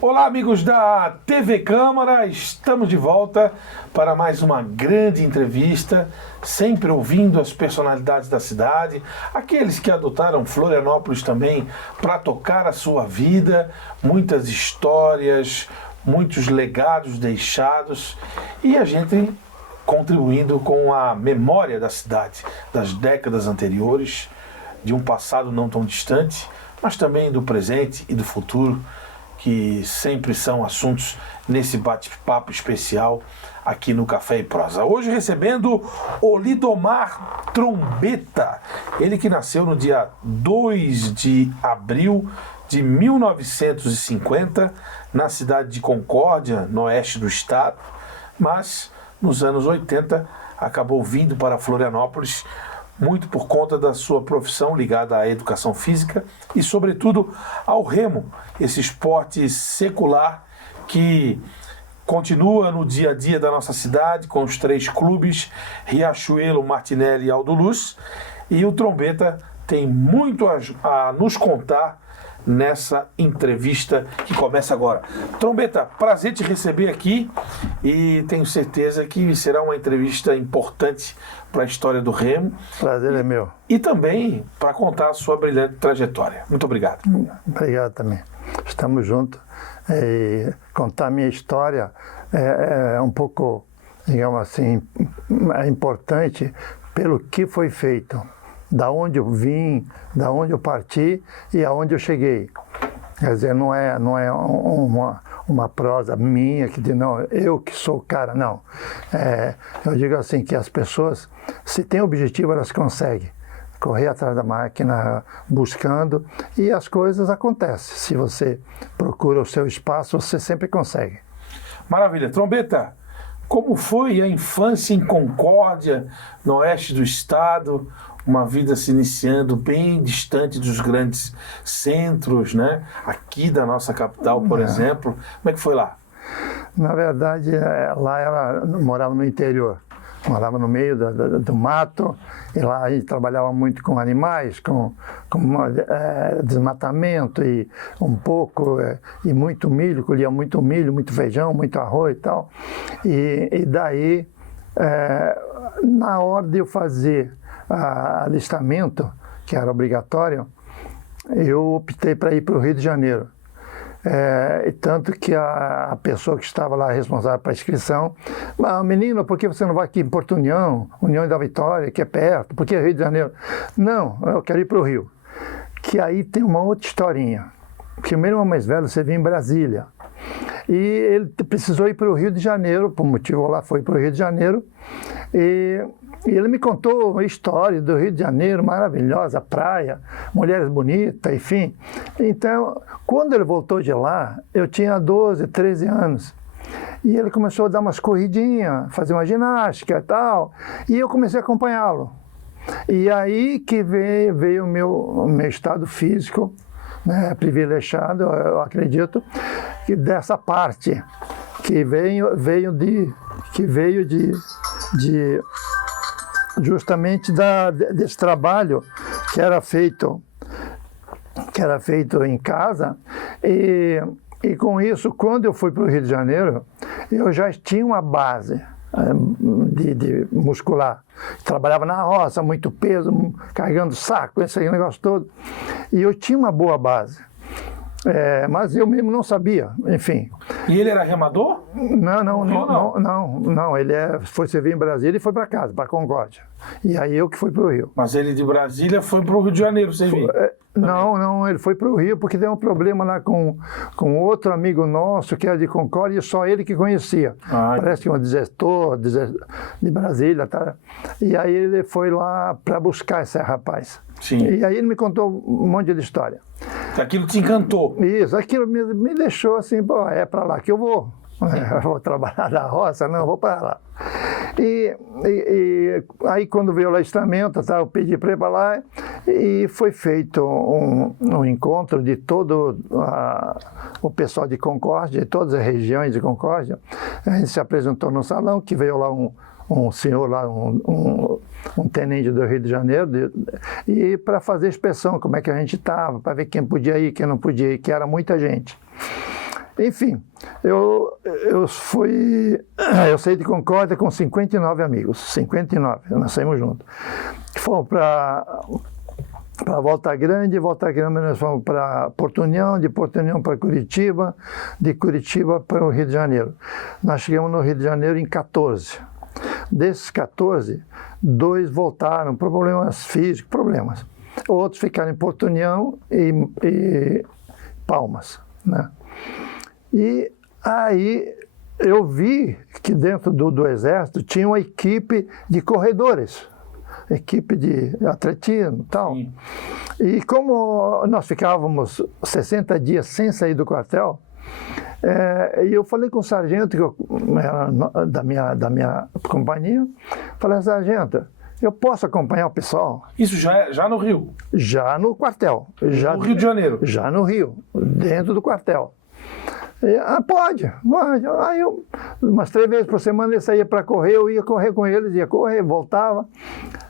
Olá, amigos da TV Câmara, estamos de volta para mais uma grande entrevista, sempre ouvindo as personalidades da cidade, aqueles que adotaram Florianópolis também para tocar a sua vida, muitas histórias, muitos legados deixados e a gente contribuindo com a memória da cidade, das décadas anteriores, de um passado não tão distante, mas também do presente e do futuro, que sempre são assuntos nesse bate-papo especial aqui no Café e Prosa. Hoje recebendo o Lidomar Trombetta, ele que nasceu no dia 2 de abril de 1950, na cidade de Concórdia, no oeste do estado, mas nos anos 80 acabou vindo para Florianópolis, muito por conta da sua profissão ligada à educação física e, sobretudo, ao remo, esse esporte secular que continua no dia a dia da nossa cidade, com os 3 clubes, Riachuelo, Martinelli e Aldo Luz, e o Trombetta tem muito a nos contar nessa entrevista que começa agora. Trombetta, prazer te receber aqui e tenho certeza que será uma entrevista importante para a história do remo. Prazer é meu. E também para contar a sua brilhante trajetória. Muito obrigado. Obrigado também. Estamos juntos. E contar a minha história é um pouco, digamos assim, é importante pelo que foi feito. Da onde eu vim, da onde eu parti e aonde eu cheguei. Quer dizer, não é uma prosa minha que diz, não, eu que sou o cara, não. Eu digo assim, que as pessoas, se têm objetivo, elas conseguem correr atrás da máquina, buscando, e as coisas acontecem. Se você procura o seu espaço, você sempre consegue. Maravilha. Trombetta, como foi a infância em Concórdia, no oeste do estado? Uma vida se iniciando bem distante dos grandes centros, né? Aqui da nossa capital, por exemplo. Como é que foi lá? Na verdade, lá ela morava no interior. Morava no meio do mato, e lá a gente trabalhava muito com animais, com desmatamento e um pouco, e muito milho, colhia muito milho, muito feijão, muito arroz e tal. E daí, na hora de eu fazer alistamento, que era obrigatório, eu optei para ir para o Rio de Janeiro. Tanto que a pessoa que estava lá responsável para a inscrição, menino, por que você não vai aqui em Porto União, União da Vitória, que é perto, por que Rio de Janeiro? Não, eu quero ir para o Rio. Que aí tem uma outra historinha, porque o meu irmão mais velho, você vem em Brasília, e ele precisou ir para o Rio de Janeiro, por motivo lá foi para o Rio de Janeiro, e ele me contou uma história do Rio de Janeiro, maravilhosa, praia, mulheres bonitas, enfim. Então, quando ele voltou de lá, eu tinha 12, 13 anos. E ele começou a dar umas corridinhas, fazer uma ginástica e tal, e eu comecei a acompanhá-lo. E aí que veio o meu estado físico, né, privilegiado, eu acredito, que dessa parte que veio justamente desse trabalho que era feito em casa, e com isso, quando eu fui para o Rio de Janeiro, eu já tinha uma base de muscular. Trabalhava na roça, muito peso, carregando saco, esse negócio todo, e eu tinha uma boa base. Mas eu mesmo não sabia, enfim. E ele era remador? Não, ele foi servir em Brasília e foi para casa, para Concórdia. E aí eu que fui para o Rio. Mas ele de Brasília foi para o Rio de Janeiro servir? Não, ele foi para o Rio porque deu um problema lá com outro amigo nosso que era de Concórdia e só ele que conhecia. Parece que um desertor de Brasília. Tá? E aí ele foi lá para buscar esse rapaz. Sim. E aí ele me contou um monte de história. Aquilo te encantou? Isso, aquilo me deixou assim, pô, é para lá que eu vou. Eu vou trabalhar na roça? Não, eu vou para lá. E aí quando veio o alistamento, tá, eu pedi para ir para lá e foi feito um encontro de todo o pessoal de Concórdia, de todas as regiões de Concórdia. A gente se apresentou no salão, que veio lá um senhor lá, um tenente do Rio de Janeiro, e para fazer inspeção, como é que a gente estava, para ver quem podia ir, quem não podia ir, que era muita gente. Enfim, eu saí de Concórdia com 59 amigos, 59, nós saímos juntos. Fomos para Volta Grande nós fomos para Porto União, de Porto União para Curitiba, de Curitiba para o Rio de Janeiro. Nós chegamos no Rio de Janeiro em 14. Desses 14, 2 voltaram por problemas físicos, Outros ficaram em Porto União e Palmas, né? E aí eu vi que dentro do Exército tinha uma equipe de corredores, equipe de atletismo e tal. Sim. E como nós ficávamos 60 dias sem sair do quartel, e eu falei com o sargento da minha companhia, falei, sargento, eu posso acompanhar o pessoal? Isso já no Rio? Já no quartel. No Rio de Janeiro? Já no Rio, dentro do quartel. Pode. Aí eu, umas 3 vezes por semana ele saía para correr, eu ia correr com eles, ia correr, voltava,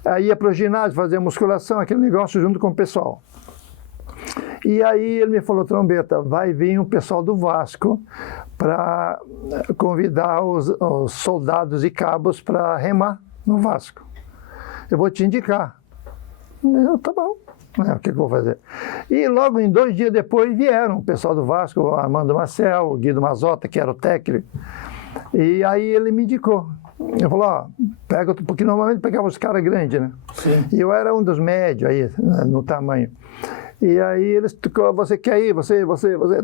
aí ia para o ginásio fazer musculação, aquele negócio junto com o pessoal. E aí ele me falou, Trombeta, vai vir um pessoal do Vasco para convidar os soldados e cabos para remar no Vasco. Eu vou te indicar. Tá bom. O que eu vou fazer? E logo em 2 dias depois vieram o pessoal do Vasco, o Armando Marcel, o Guido Mazzotta, que era o técnico. E aí ele me indicou. Eu falei, porque normalmente pegava os caras grandes, né? Sim. E eu era um dos médios aí, no tamanho. E aí eles, você quer ir? Você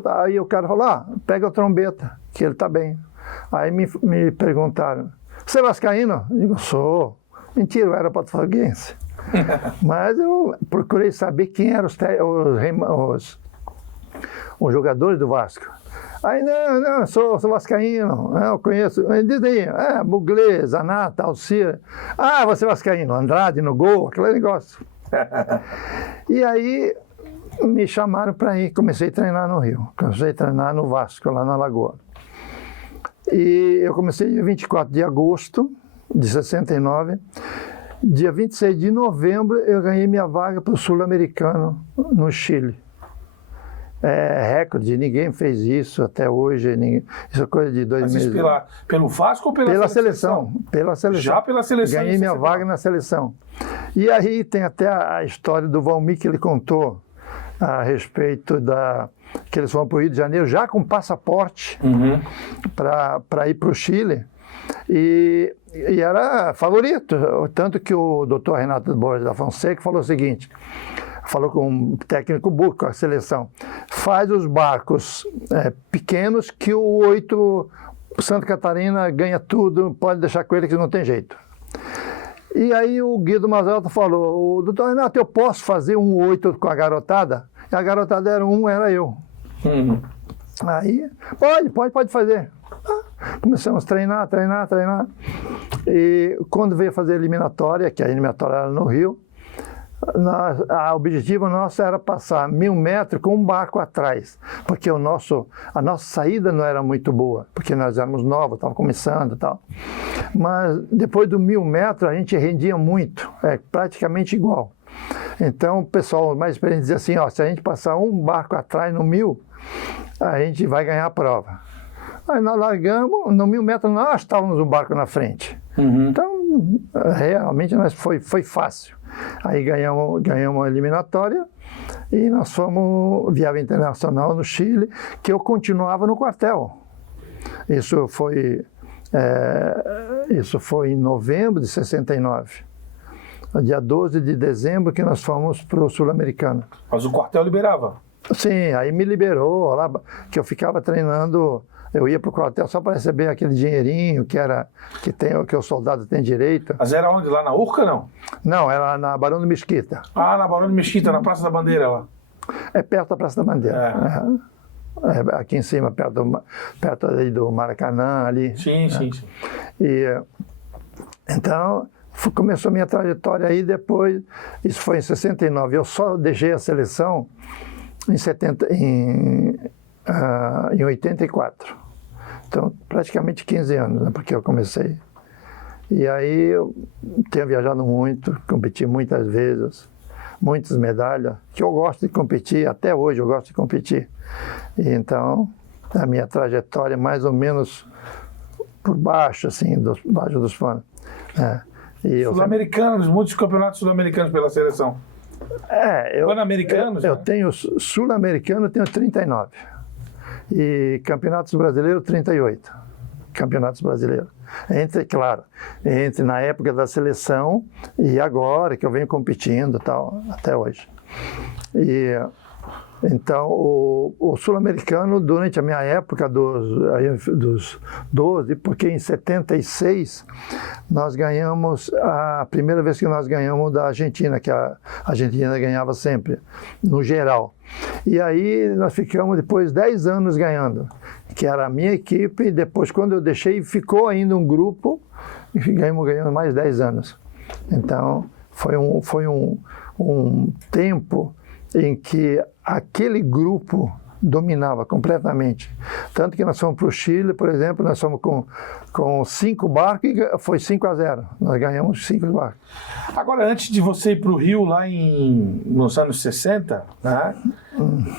tá. Aí o cara falou, pega o Trombeta, que ele tá bem. Aí me perguntaram, você é vascaíno? Eu digo, sou. Mentira, eu era botafoguense. Mas eu procurei saber quem eram os jogadores do Vasco. Aí, não, sou vascaíno, eu conheço. Diz aí, Buglé, Zanata, Alcira. Você é vascaíno, Andrade no gol, aquele negócio. E aí me chamaram para ir, comecei a treinar no Rio, comecei a treinar no Vasco, lá na Lagoa. E eu comecei dia 24 de agosto de 69. Dia 26 de novembro, eu ganhei minha vaga para o Sul-Americano no Chile. É recorde, ninguém fez isso até hoje. Isso é coisa de 2 meses. Mas pelo Vasco ou pela seleção? Pela seleção. Já pela seleção. Ganhei minha vaga na seleção. E aí tem até a história do Valmir que ele contou a respeito que eles foram para o Rio de Janeiro já com passaporte para ir para o Chile. E era favorito, tanto que o doutor Renato Borges da Fonseca falou o seguinte, falou com o técnico Buco, com a seleção, faz os barcos pequenos que o 8 Santa Catarina ganha tudo, pode deixar com ele que não tem jeito. E aí o Guido Mazzotta falou, o doutor Renato, eu posso fazer um 8 com a garotada? E a garotada era eu. Aí, pode fazer. Começamos a treinar. E quando veio fazer a eliminatória, que a eliminatória era no Rio, o objetivo nosso era passar 1000 metros com um barco atrás, porque a nossa saída não era muito boa, porque nós éramos novos, estávamos começando e tal. Mas depois do 1000 metros a gente rendia muito, praticamente igual. Então o pessoal mais experiente dizia assim, se a gente passar um barco atrás no 1000, a gente vai ganhar a prova. Aí nós largamos, no 1000 metros nós estávamos um barco na frente. Então, realmente foi fácil. Aí ganhamos a eliminatória e nós fomos viagem internacional no Chile, que eu continuava no quartel. Isso foi em novembro de 69. No dia 12 de dezembro que nós fomos para o Sul-Americano. Mas o quartel liberava? Sim, aí me liberou, lá, que eu ficava treinando. Eu ia para o quartel só para receber aquele dinheirinho que o soldado tem direito. Mas era onde? Lá na Urca, não? Não, era na Barão de Mesquita. Na Barão de Mesquita, na Praça da Bandeira lá. É perto da Praça da Bandeira. Aqui em cima, perto ali do Maracanã, ali. Sim. Então, começou a minha trajetória aí depois, isso foi em 69, eu só deixei a seleção em 84. Então, praticamente 15 anos, né, porque eu comecei. E aí eu tenho viajado muito, competi muitas vezes, muitas medalhas, que eu gosto de competir, até hoje eu gosto de competir. E então, a minha trajetória é mais ou menos por baixo, assim, baixo dos panos. Sul-americanos, muitos campeonatos sul-americanos pela seleção. Pan-americanos? Eu tenho sul-americano, tenho 39. E campeonatos brasileiros, 38. Campeonatos brasileiros. Entre na época da seleção e agora que eu venho competindo tal, até hoje. Então, o sul-americano, durante a minha época dos 12, porque em 76 nós ganhamos, a primeira vez que nós ganhamos da Argentina, que a Argentina ganhava sempre, no geral. E aí nós ficamos depois 10 anos ganhando, que era a minha equipe, e depois quando eu deixei, ficou ainda um grupo, e ganhando mais 10 anos. Então, foi um tempo em que aquele grupo dominava completamente. Tanto que nós fomos para o Chile, por exemplo, nós fomos com 5 barcos e foi 5-0. Nós ganhamos 5 barcos. Agora, antes de você ir para o Rio, lá nos anos 60, né,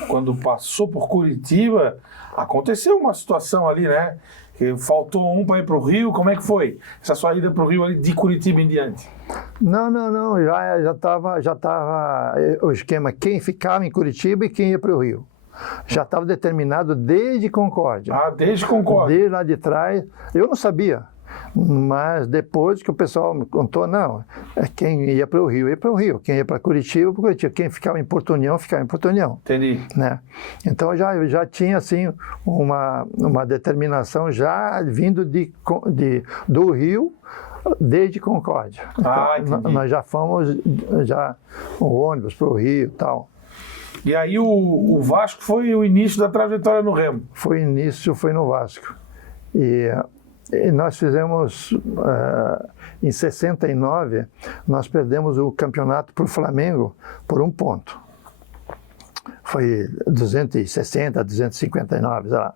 quando passou por Curitiba, aconteceu uma situação ali, né? Que faltou um para ir para o Rio. Como é que foi essa sua ida para o Rio ali de Curitiba em diante? Não. Já estava o esquema, quem ficava em Curitiba e quem ia para o Rio. Já estava determinado desde Concórdia. Desde Concórdia. Desde lá de trás. Eu não sabia. Mas depois que o pessoal me contou, não, quem ia para o Rio, ia para o Rio. Quem ia para Curitiba, para Curitiba. Quem ficava em Porto União, ficava em Porto União. Entendi. Né? Então já tinha assim uma determinação já vindo do Rio desde Concórdia. Então, nós já fomos com ônibus para o Rio e tal. E aí o Vasco foi o início da trajetória no remo? Foi no Vasco. E nós fizemos, em 69, nós perdemos o campeonato para o Flamengo por 1 ponto. Foi 260, 259, sei lá.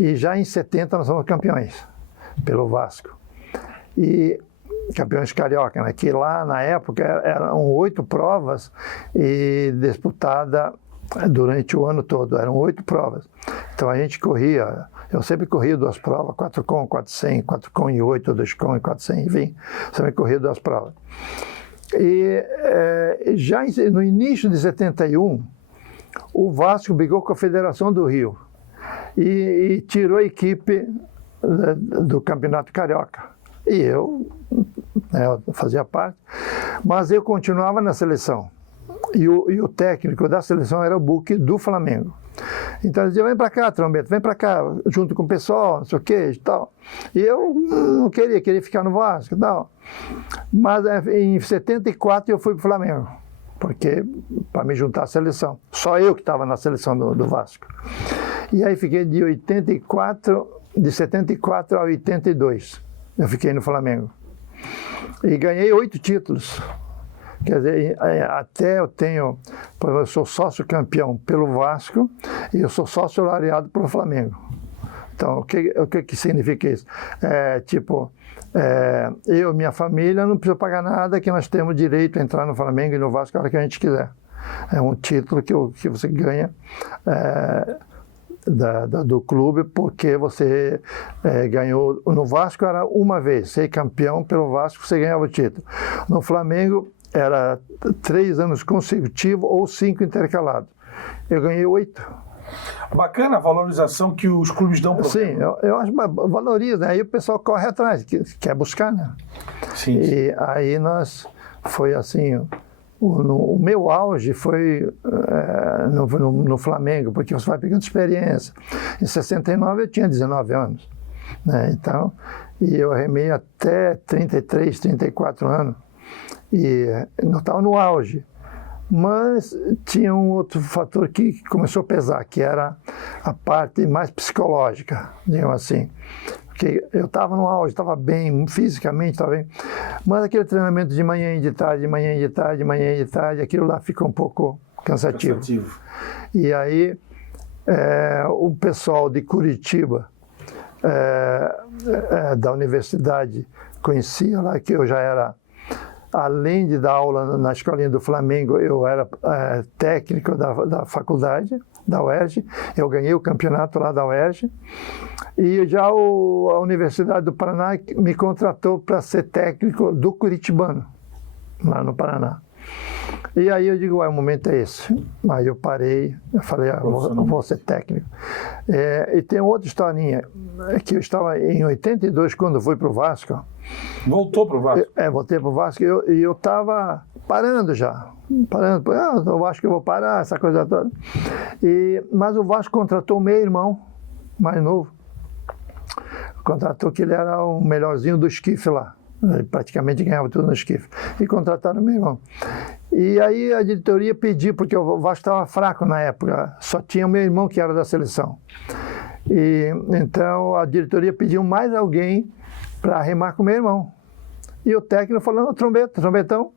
E já em 70 nós fomos campeões pelo Vasco. E campeões carioca, né? Que lá na época eram 8 provas e disputada durante o ano todo, eram 8 provas. Então a gente corria, eu sempre corria 2 provas, 4 com, 400, 4 com e 8, 2 com e 400, enfim, sempre corria 2 provas. E já no início de 71, o Vasco brigou com a Federação do Rio e tirou a equipe do Campeonato Carioca. E eu fazia parte, mas eu continuava na seleção. E o técnico da seleção era o Buque do Flamengo. Então ele dizia, vem para cá, Trombeta, vem para cá, junto com o pessoal, não sei o que e tal. E eu não queria ficar no Vasco e tal. Mas em 74 eu fui para o Flamengo, porque para me juntar à seleção. Só eu que estava na seleção do Vasco. E aí fiquei de 74 a 82. Eu fiquei no Flamengo. E ganhei 8 títulos. Quer dizer, até eu sou sócio campeão pelo Vasco e eu sou sócio laureado pelo Flamengo. Então, o que significa isso? Eu e minha família não precisamos pagar nada, que nós temos direito a entrar no Flamengo e no Vasco a hora que a gente quiser. É um título que você ganha do clube, porque você ganhou. No Vasco era uma vez, ser campeão pelo Vasco, você ganhava o título. No Flamengo era 3 anos consecutivos ou 5 intercalados. Eu ganhei 8. Bacana a valorização que os clubes dão para o Sim, eu acho que valoriza, aí o pessoal corre atrás, quer buscar, né? Sim. E aí foi assim, o meu auge foi no Flamengo, porque você vai pegando experiência. Em 69 eu tinha 19 anos, né? Então, e eu remei até 33, 34 anos, e não estava no auge. Mas tinha um outro fator que começou a pesar, que era a parte mais psicológica, digamos assim. porque eu estava no auge, estava bem, fisicamente estava bem, mas aquele treinamento de manhã e de tarde, de manhã e de tarde, de manhã e de tarde, aquilo lá ficou um pouco cansativo. E aí, o pessoal de Curitiba, da universidade, conhecia lá que eu já era, além de dar aula na escolinha do Flamengo, eu era técnico da faculdade, da UERJ, eu ganhei o campeonato lá da UERJ, e já a Universidade do Paraná me contratou para ser técnico do Curitibano, lá no Paraná. E aí eu digo, o momento é esse. Aí eu parei, eu falei, vou ser técnico. E tem outra historinha, que eu estava em 82, quando eu fui para o Vasco. Voltou para o Vasco? Voltei para o Vasco e eu estava parando já. O Vasco eu vou parar, essa coisa toda. Mas o Vasco contratou o meu irmão, mais novo. Contratou que ele era o melhorzinho do esquife lá. Ele praticamente ganhava tudo no esquife. E contrataram meu irmão. E aí a diretoria pediu, porque o Vasco estava fraco na época, só tinha o meu irmão que era da seleção. E então a diretoria pediu mais alguém para remar com o meu irmão. E o técnico falou, trombetão.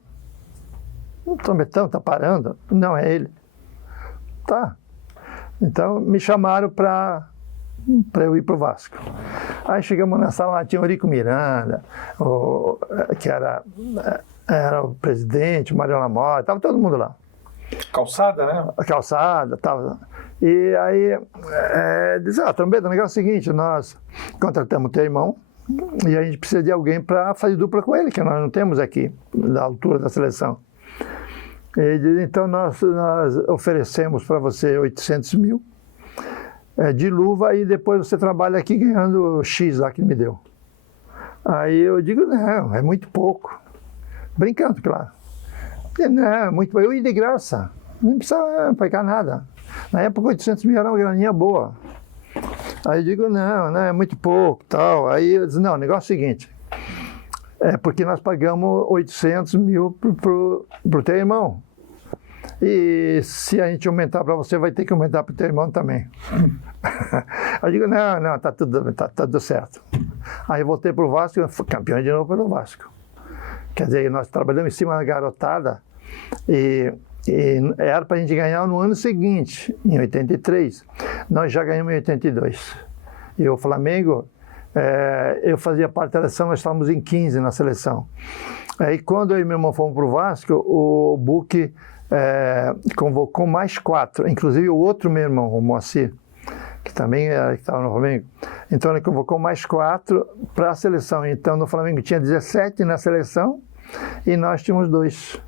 O trombetão está parando? Não, é ele. Tá. Então me chamaram para eu ir para o Vasco. Aí chegamos na sala, tinha o Eurico Miranda, que era o presidente, o Mário Lamora, estava todo mundo lá. Calçada, né? A calçada, estava. E aí, disse, trombeta, o negócio é o seguinte, nós contratamos o teu irmão e a gente precisa de alguém para fazer dupla com ele, que nós não temos aqui, da altura da seleção. Ele diz, então nós oferecemos para você 800 mil de luva e depois você trabalha aqui ganhando X lá que ele me deu. Aí eu digo, não, é muito pouco. Brincando, claro. Não, é muito pouco. Eu ia de graça, não precisa pagar nada. Na época 800 mil era uma graninha boa. Aí eu digo, não, é muito pouco, tal. Aí eu disse, não, o negócio é o seguinte, porque nós pagamos 800 mil pro teu irmão. E se a gente aumentar para você, vai ter que aumentar para o teu irmão também. Eu digo, não, tá tudo certo. Aí eu voltei para o Vasco, fui campeão de novo pelo Vasco. Quer dizer, nós trabalhamos em cima da garotada e era para a gente ganhar no ano seguinte, em 83. Nós já ganhamos em 82. E o Flamengo, eu fazia parte da seleção, nós estávamos em 15 na seleção. Aí quando eu e meu irmão fomos para o Vasco, o Buque convocou mais 4, inclusive o outro meu irmão, o Moacir, que também estava no Flamengo. Então ele convocou mais 4 para a seleção. Então no Flamengo tinha 17 na seleção e nós tínhamos 2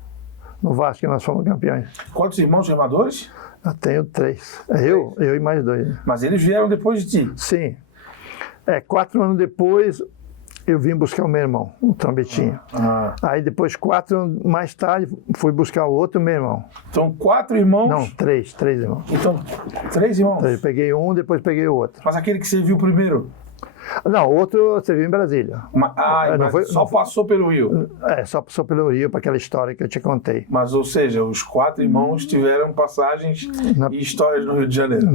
no Vasco, que nós fomos campeões. Quantos irmãos remadores? Eu tenho 3. Eu e mais 2. Mas eles vieram depois de ti? Sim. 4 anos depois, eu vim buscar o meu irmão, o trombetinho. Aí depois, 4 anos mais tarde, fui buscar o outro meu irmão. Então 4 irmãos? Não, 3 irmãos. Então, 3 irmãos? Eu peguei um, depois peguei o outro. Mas aquele que você viu primeiro? Não, o outro você viu em Brasília. Passou pelo Rio? Só passou pelo Rio, para aquela história que eu te contei. Mas, ou seja, os 4 irmãos tiveram passagens e histórias no Rio de Janeiro?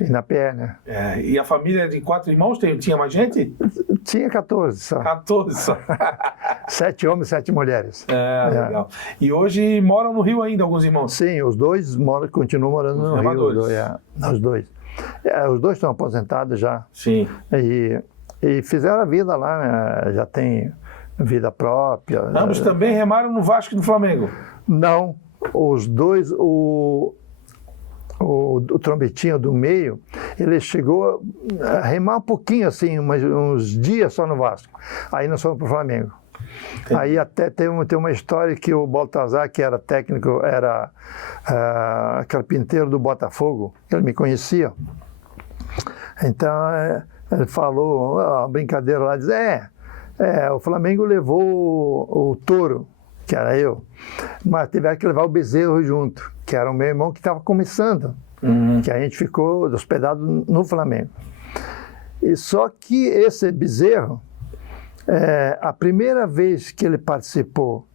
E na PR, né? E a família de 4 irmãos tinha mais gente? Tinha 14 só. 14 só. 7 homens, 7 mulheres. Legal. E hoje moram no Rio ainda, alguns irmãos? Sim, os 2 continuam morando no Rio. Os 2. Os 2 estão aposentados já. Sim. E fizeram a vida lá, né? Já tem vida própria. Ambos também remaram no Vasco e no Flamengo? Não. Os 2, o trombetinho do meio, ele chegou a remar um pouquinho, assim, uns dias só no Vasco. Aí nós fomos para o Flamengo. Entendi. Aí até tem uma história que o Baltazar, que era técnico, era carpinteiro do Botafogo, ele me conhecia. Então ele falou, uma brincadeira lá, diz, o Flamengo levou o Touro, que era eu, mas tiveram que levar o Bezerro junto, que era o meu irmão que estava começando, que a gente ficou hospedado no Flamengo. E só que esse Bezerro, a primeira vez que ele participou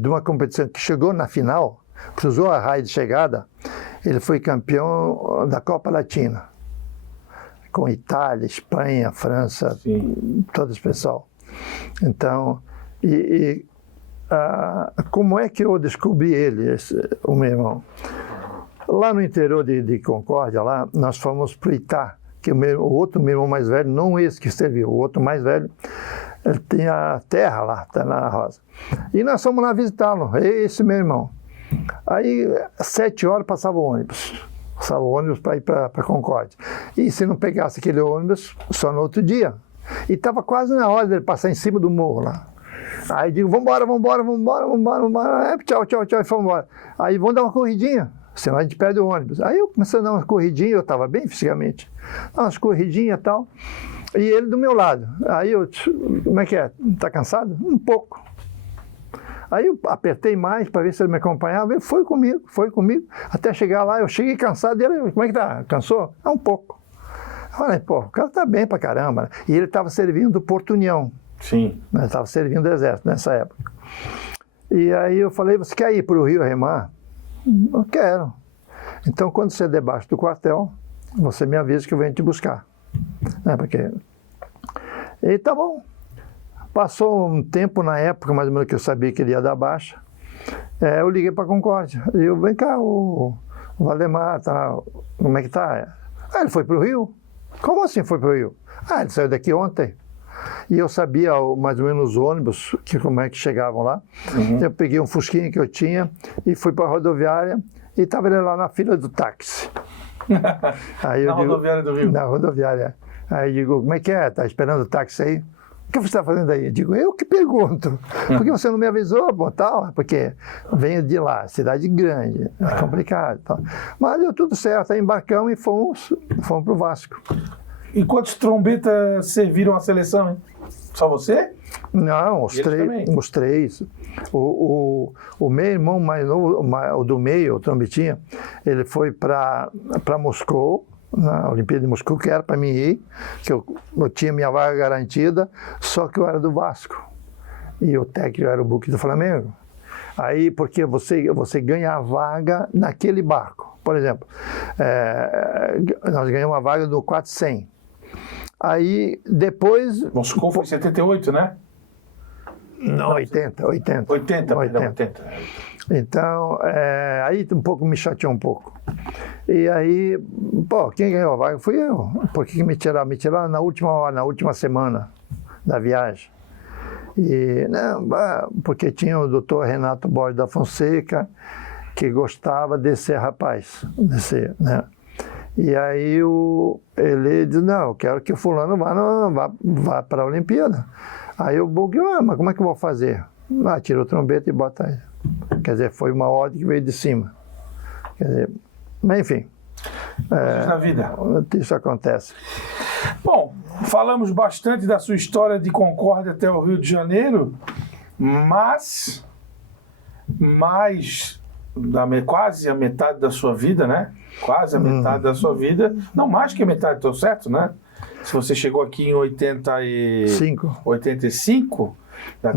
de uma competição que chegou na final, cruzou a raia de chegada, ele foi campeão da Copa Latina, com Itália, Espanha, França, Sim. todo esse pessoal. Então, como é que eu descobri ele, o meu irmão? Lá no interior de Concórdia, lá, nós fomos para o Itá, que o outro meu irmão mais velho, não esse que serviu, o outro mais velho, ele tinha terra lá, tá na roça. E nós fomos lá visitá-lo, esse meu irmão. Aí, 7 horas passava o ônibus. Passava o ônibus para ir para Concórdia. E se não pegasse aquele ônibus, só no outro dia. E estava quase na hora dele passar em cima do morro lá. Aí digo, vambora. Tchau, e fomos embora. Aí vamos dar uma corridinha, senão a gente perde o ônibus. Aí eu comecei a dar uma corridinha, eu estava bem fisicamente. Dar umas corridinhas e tal. E ele do meu lado. Aí eu, como é que é? Está cansado? Um pouco. Aí eu apertei mais para ver se ele me acompanhava. Ele foi comigo. Até chegar lá, eu cheguei cansado dele. Como é que tá? Cansou? Um pouco. Eu falei, pô, o cara tá bem pra caramba. Né? E ele estava servindo o Porto União. Sim. Ele estava servindo o exército nessa época. E aí eu falei, você quer ir para o Rio remar? Eu quero. Então, quando você é debaixo do quartel, você me avisa que eu venho te buscar. Porque... E tá bom. Passou um tempo na época, mais ou menos, que eu sabia que ele ia dar baixa. Eu liguei para a Concórdia. Eu, vem cá, o Valdemar, tá, como é que tá? Ele foi para o Rio. Como assim foi para o Rio? Ele saiu daqui ontem. E eu sabia mais ou menos os ônibus, como é que chegavam lá. Uhum. Eu peguei um fusquinha que eu tinha e fui para a rodoviária e estava ele lá na fila do táxi. Aí eu rodoviária do Rio? Na rodoviária. Aí eu digo, como é que é? Tá esperando o táxi aí? O que você está fazendo aí? Eu digo, eu que pergunto. Por que você não me avisou? Bom, tal, porque venho de lá, cidade grande, é complicado. Tal. Mas deu tudo certo, aí embarcamos e fomos para o Vasco. E quantos trombetas serviram à seleção, hein? Só você? Não, os três. O meu irmão mais novo, o do meio, o trombetinha, ele foi para Moscou, na Olimpíada de Moscou, que era para mim ir, que eu tinha minha vaga garantida, só que eu era do Vasco. E o técnico era o Buque do Flamengo. Aí, porque você ganha a vaga naquele barco. Por exemplo, nós ganhamos a vaga do 400. Aí, depois... Moscou foi em 78, né? Não, 80. 80. Então, aí um pouco me chateou um pouco. E aí, quem ganhou a vaga fui eu. Por que me tiraram? Me tiraram na última hora, na última semana da viagem. E, não, porque tinha o doutor Renato Borges da Fonseca, que gostava desse rapaz, né? E aí ele disse, não, eu quero que o fulano vá para a Olimpíada. Aí eu buguei, mas como é que eu vou fazer? Tira o trombeta e bota aí. Quer dizer, foi uma ordem que veio de cima. Quer dizer, mas enfim. Na vida. Isso acontece. Bom, falamos bastante da sua história de Concórdia até o Rio de Janeiro, mas quase a metade da sua vida, né? Quase a metade da sua vida. Não, mais que a metade, estou certo, né? Se você chegou aqui em 85, da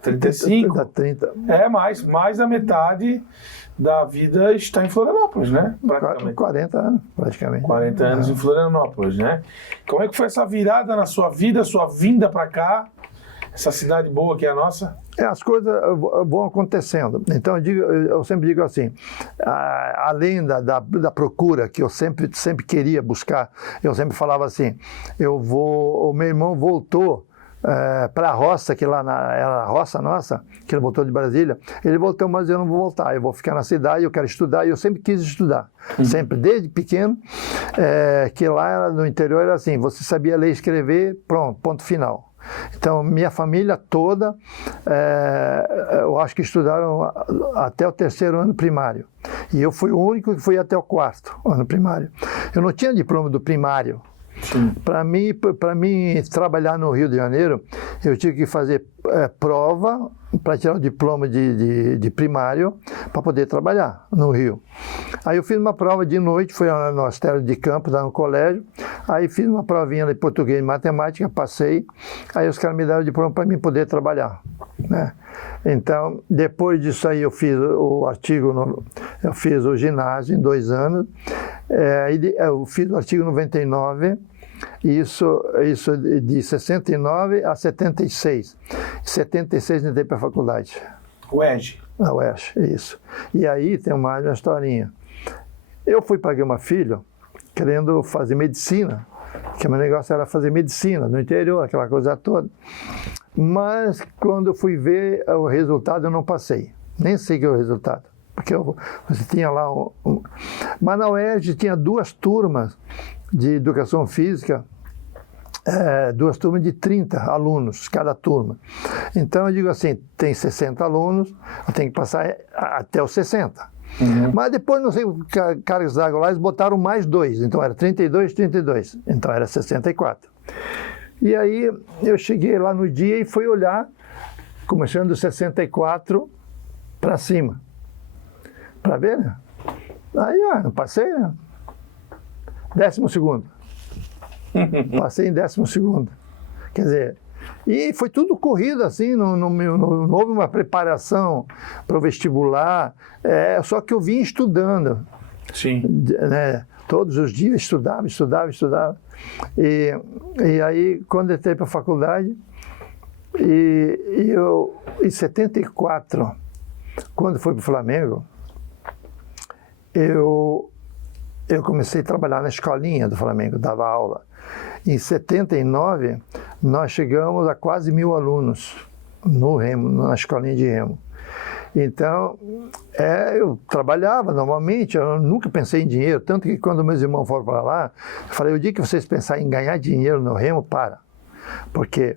35, da 30. Mais da metade da vida está em Florianópolis, né? Praticamente. 40 anos, praticamente. 40 anos em Florianópolis, né? Como é que foi essa virada na sua vida, sua vinda para cá, essa cidade boa que é a nossa? As coisas vão acontecendo. Então eu sempre digo assim, além da procura que eu sempre queria buscar, eu sempre falava assim, o meu irmão voltou para a roça, que lá era a roça nossa, que ele voltou de Brasília, ele voltou, mas eu não vou voltar, eu vou ficar na cidade, eu quero estudar, e eu sempre quis estudar, sempre, desde pequeno, que lá no interior era assim, você sabia ler e escrever, pronto, ponto final. Então, minha família toda, eu acho que estudaram até o 3º ano primário. E eu fui o único que fui até o 4º ano primário. Eu não tinha diploma do primário. Para mim trabalhar no Rio de Janeiro, eu tive que fazer prova para tirar o diploma de primário para poder trabalhar no Rio. Aí eu fiz uma prova de noite, fui no Astério de Campos, lá no colégio, aí fiz uma provinha de português e matemática, passei, aí os caras me deram o diploma para mim poder trabalhar, né? Então, depois disso aí eu fiz o artigo, eu fiz o ginásio em 2 anos, Eu fiz o artigo 99, isso de 69 a 76. Em 76 entrei para a faculdade. UERJ. A UERJ, isso. E aí tem mais uma historinha. Eu fui para Gama Filho querendo fazer medicina, que o meu negócio era fazer medicina no interior, aquela coisa toda. Mas quando eu fui ver o resultado, eu não passei. Nem sei que é o resultado. Porque você tinha lá Mas na UERJ tinha 2 turmas de educação física, 2 turmas de 30 alunos, cada turma. Então eu digo assim, tem 60 alunos, eu tenho que passar até os 60. Uhum. Mas depois, não sei, cargas d'água lá, eles botaram mais 2, então era 32, 32, então era 64. E aí eu cheguei lá no dia e fui olhar, começando do 64 para cima, para ver, né? Aí, não passei, né? 12º. Passei em 12º. Quer dizer, e foi tudo corrido assim, não houve uma preparação para o vestibular, só que eu vim estudando. Sim. Né? Todos os dias estudava. E aí, quando entrei para a faculdade, eu, em 74, quando fui para o Flamengo, eu comecei a trabalhar na escolinha do Flamengo, dava aula. Em 79, nós chegamos a quase 1.000 alunos no remo, na escolinha de remo. Então, eu trabalhava normalmente, eu nunca pensei em dinheiro, tanto que quando meus irmãos foram para lá, eu falei, o dia que vocês pensarem em ganhar dinheiro no remo, para. Porque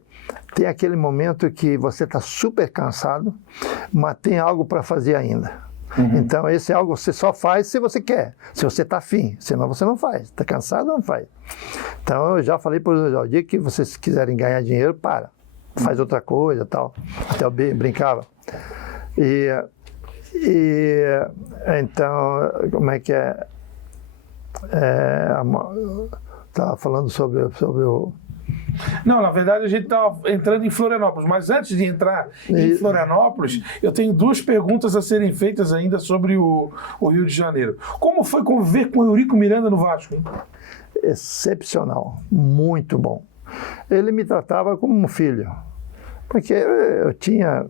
tem aquele momento que você está super cansado, mas tem algo para fazer ainda. Uhum. Então, esse algo você só faz se você quer, se você está afim, senão você não faz. Está cansado, não faz. Então, eu já falei para eles, o dia que vocês quiserem ganhar dinheiro, para. Faz outra coisa, tal. Até eu brincava. Então, como é que é? Estava falando sobre o... Não, na verdade a gente estava entrando em Florianópolis, mas antes de entrar em Florianópolis, eu tenho 2 perguntas a serem feitas ainda sobre o Rio de Janeiro. Como foi conviver com o Eurico Miranda no Vasco? Excepcional, muito bom. Ele me tratava como um filho. Porque eu tinha,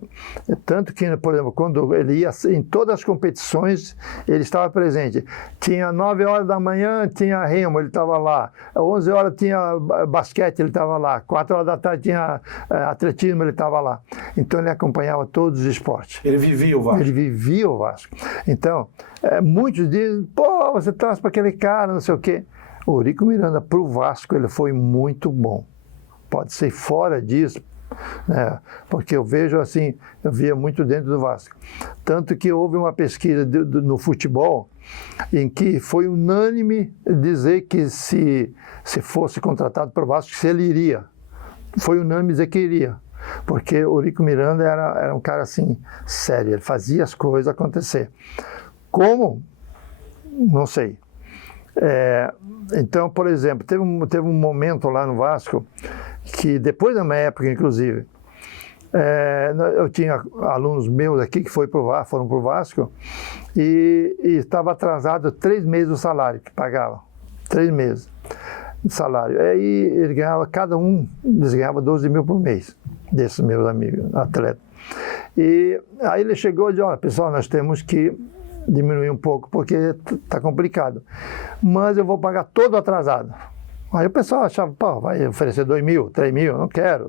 tanto que, por exemplo, quando ele ia em todas as competições, ele estava presente. Tinha 9 horas da manhã, tinha remo, ele estava lá. 11 horas tinha basquete, ele estava lá. 4 horas da tarde tinha atletismo, ele estava lá. Então ele acompanhava todos os esportes. Ele vivia o Vasco. Ele vivia o Vasco. Então, muitos dizem, pô, você torce para aquele cara, não sei o quê. O Eurico Miranda, para o Vasco, ele foi muito bom. Pode ser fora disso, porque eu vejo assim, eu via muito dentro do Vasco. Tanto que houve uma pesquisa no futebol em que foi unânime dizer que se fosse contratado para o Vasco, se ele iria. Foi unânime dizer que iria. Porque o Eurico Miranda era um cara assim, sério, ele fazia as coisas acontecer. Como? Não sei. Então, por exemplo, teve um momento lá no Vasco que depois da minha época, inclusive, eu tinha alunos meus aqui que foram para o Vasco e estava atrasado 3 meses o salário que pagava. 3 meses de salário. Aí ele ganhava, cada um, eles ganhavam 12 mil por mês, desses meus amigos, atletas. E aí ele chegou e disse, olha, pessoal, nós temos que diminuir um pouco, porque está complicado. Mas eu vou pagar todo atrasado. Aí o pessoal achava, pô, vai oferecer 2 mil, 3 mil, não quero.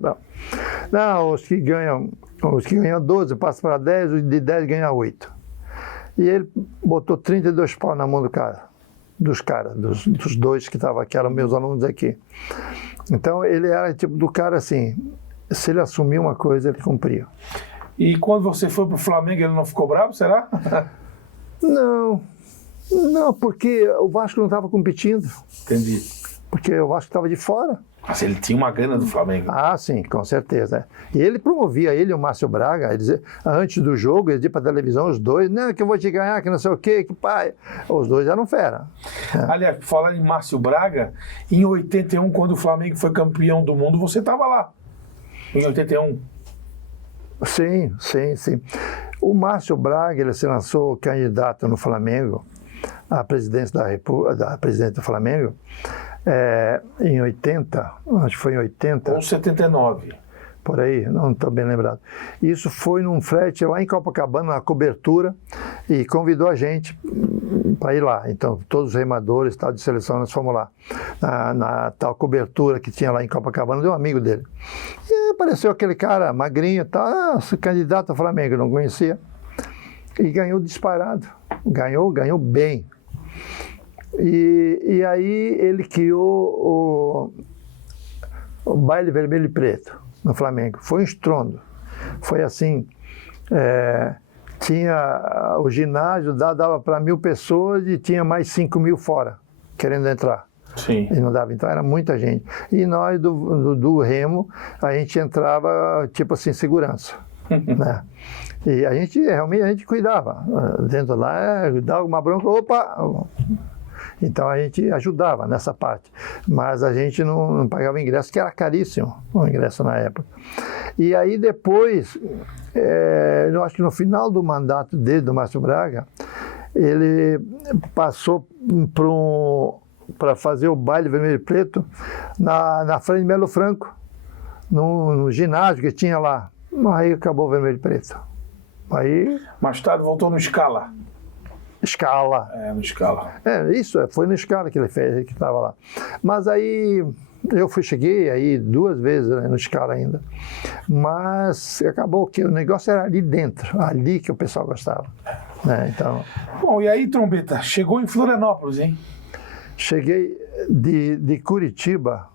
Não, os que ganham 12 passam para 10, os de 10 ganham 8. E ele botou 32 pau na mão dos 2 que estavam aqui, eram meus alunos aqui. Então ele era tipo do cara assim, se ele assumia uma coisa, ele cumpria. E quando você foi para o Flamengo, ele não ficou bravo, será? Não, porque o Vasco não estava competindo. Entendi. Porque o Vasco estava de fora. Mas ele tinha uma gana do Flamengo. Ah, sim, com certeza. E ele promovia, ele e o Márcio Braga, antes do jogo, eles iam para a televisão, os dois, não, que eu vou te ganhar, que não sei o quê, que pai. Os dois eram fera. Aliás, falar em Márcio Braga, em 81, quando o Flamengo foi campeão do mundo, você estava lá. Em 81. Sim. O Márcio Braga, ele se lançou candidato no Flamengo a presidência da presidente do Flamengo, em 80, acho que foi em 80. Ou 79. Por aí, não estou bem lembrado. Isso foi num frete lá em Copacabana, na cobertura, e convidou a gente para ir lá. Então, todos os remadores tal, de seleção, nós fomos lá, na tal cobertura que tinha lá em Copacabana, de um amigo dele. E apareceu aquele cara magrinho e tal, candidato ao Flamengo, não conhecia, e ganhou disparado. Ganhou bem. E aí ele criou o baile vermelho e preto no Flamengo. Foi um estrondo. Foi assim, tinha o ginásio, dava para 1.000 pessoas e tinha mais 5.000 fora, querendo entrar. Sim. E não dava entrar, era muita gente. E nós do Remo, a gente entrava tipo assim, segurança. Né? E a gente realmente cuidava. Dentro lá, dava uma bronca, opa! Então a gente ajudava nessa parte, mas a gente não pagava ingresso, que era caríssimo o ingresso na época. E aí depois, eu acho que no final do mandato dele, do Márcio Braga, ele passou para fazer o baile vermelho e preto na frente de Melo Franco, no ginásio que tinha lá. Aí acabou o vermelho e preto. Aí... Mais tarde voltou no Scala. Scala. No Scala. Foi no Scala que ele fez, que estava lá. Mas aí eu cheguei aí 2 vezes, né, no Scala ainda. Mas acabou que o negócio era ali dentro, ali que o pessoal gostava. Né? Então... Bom, e aí, Trombeta, chegou em Florianópolis, hein? Cheguei de Curitiba,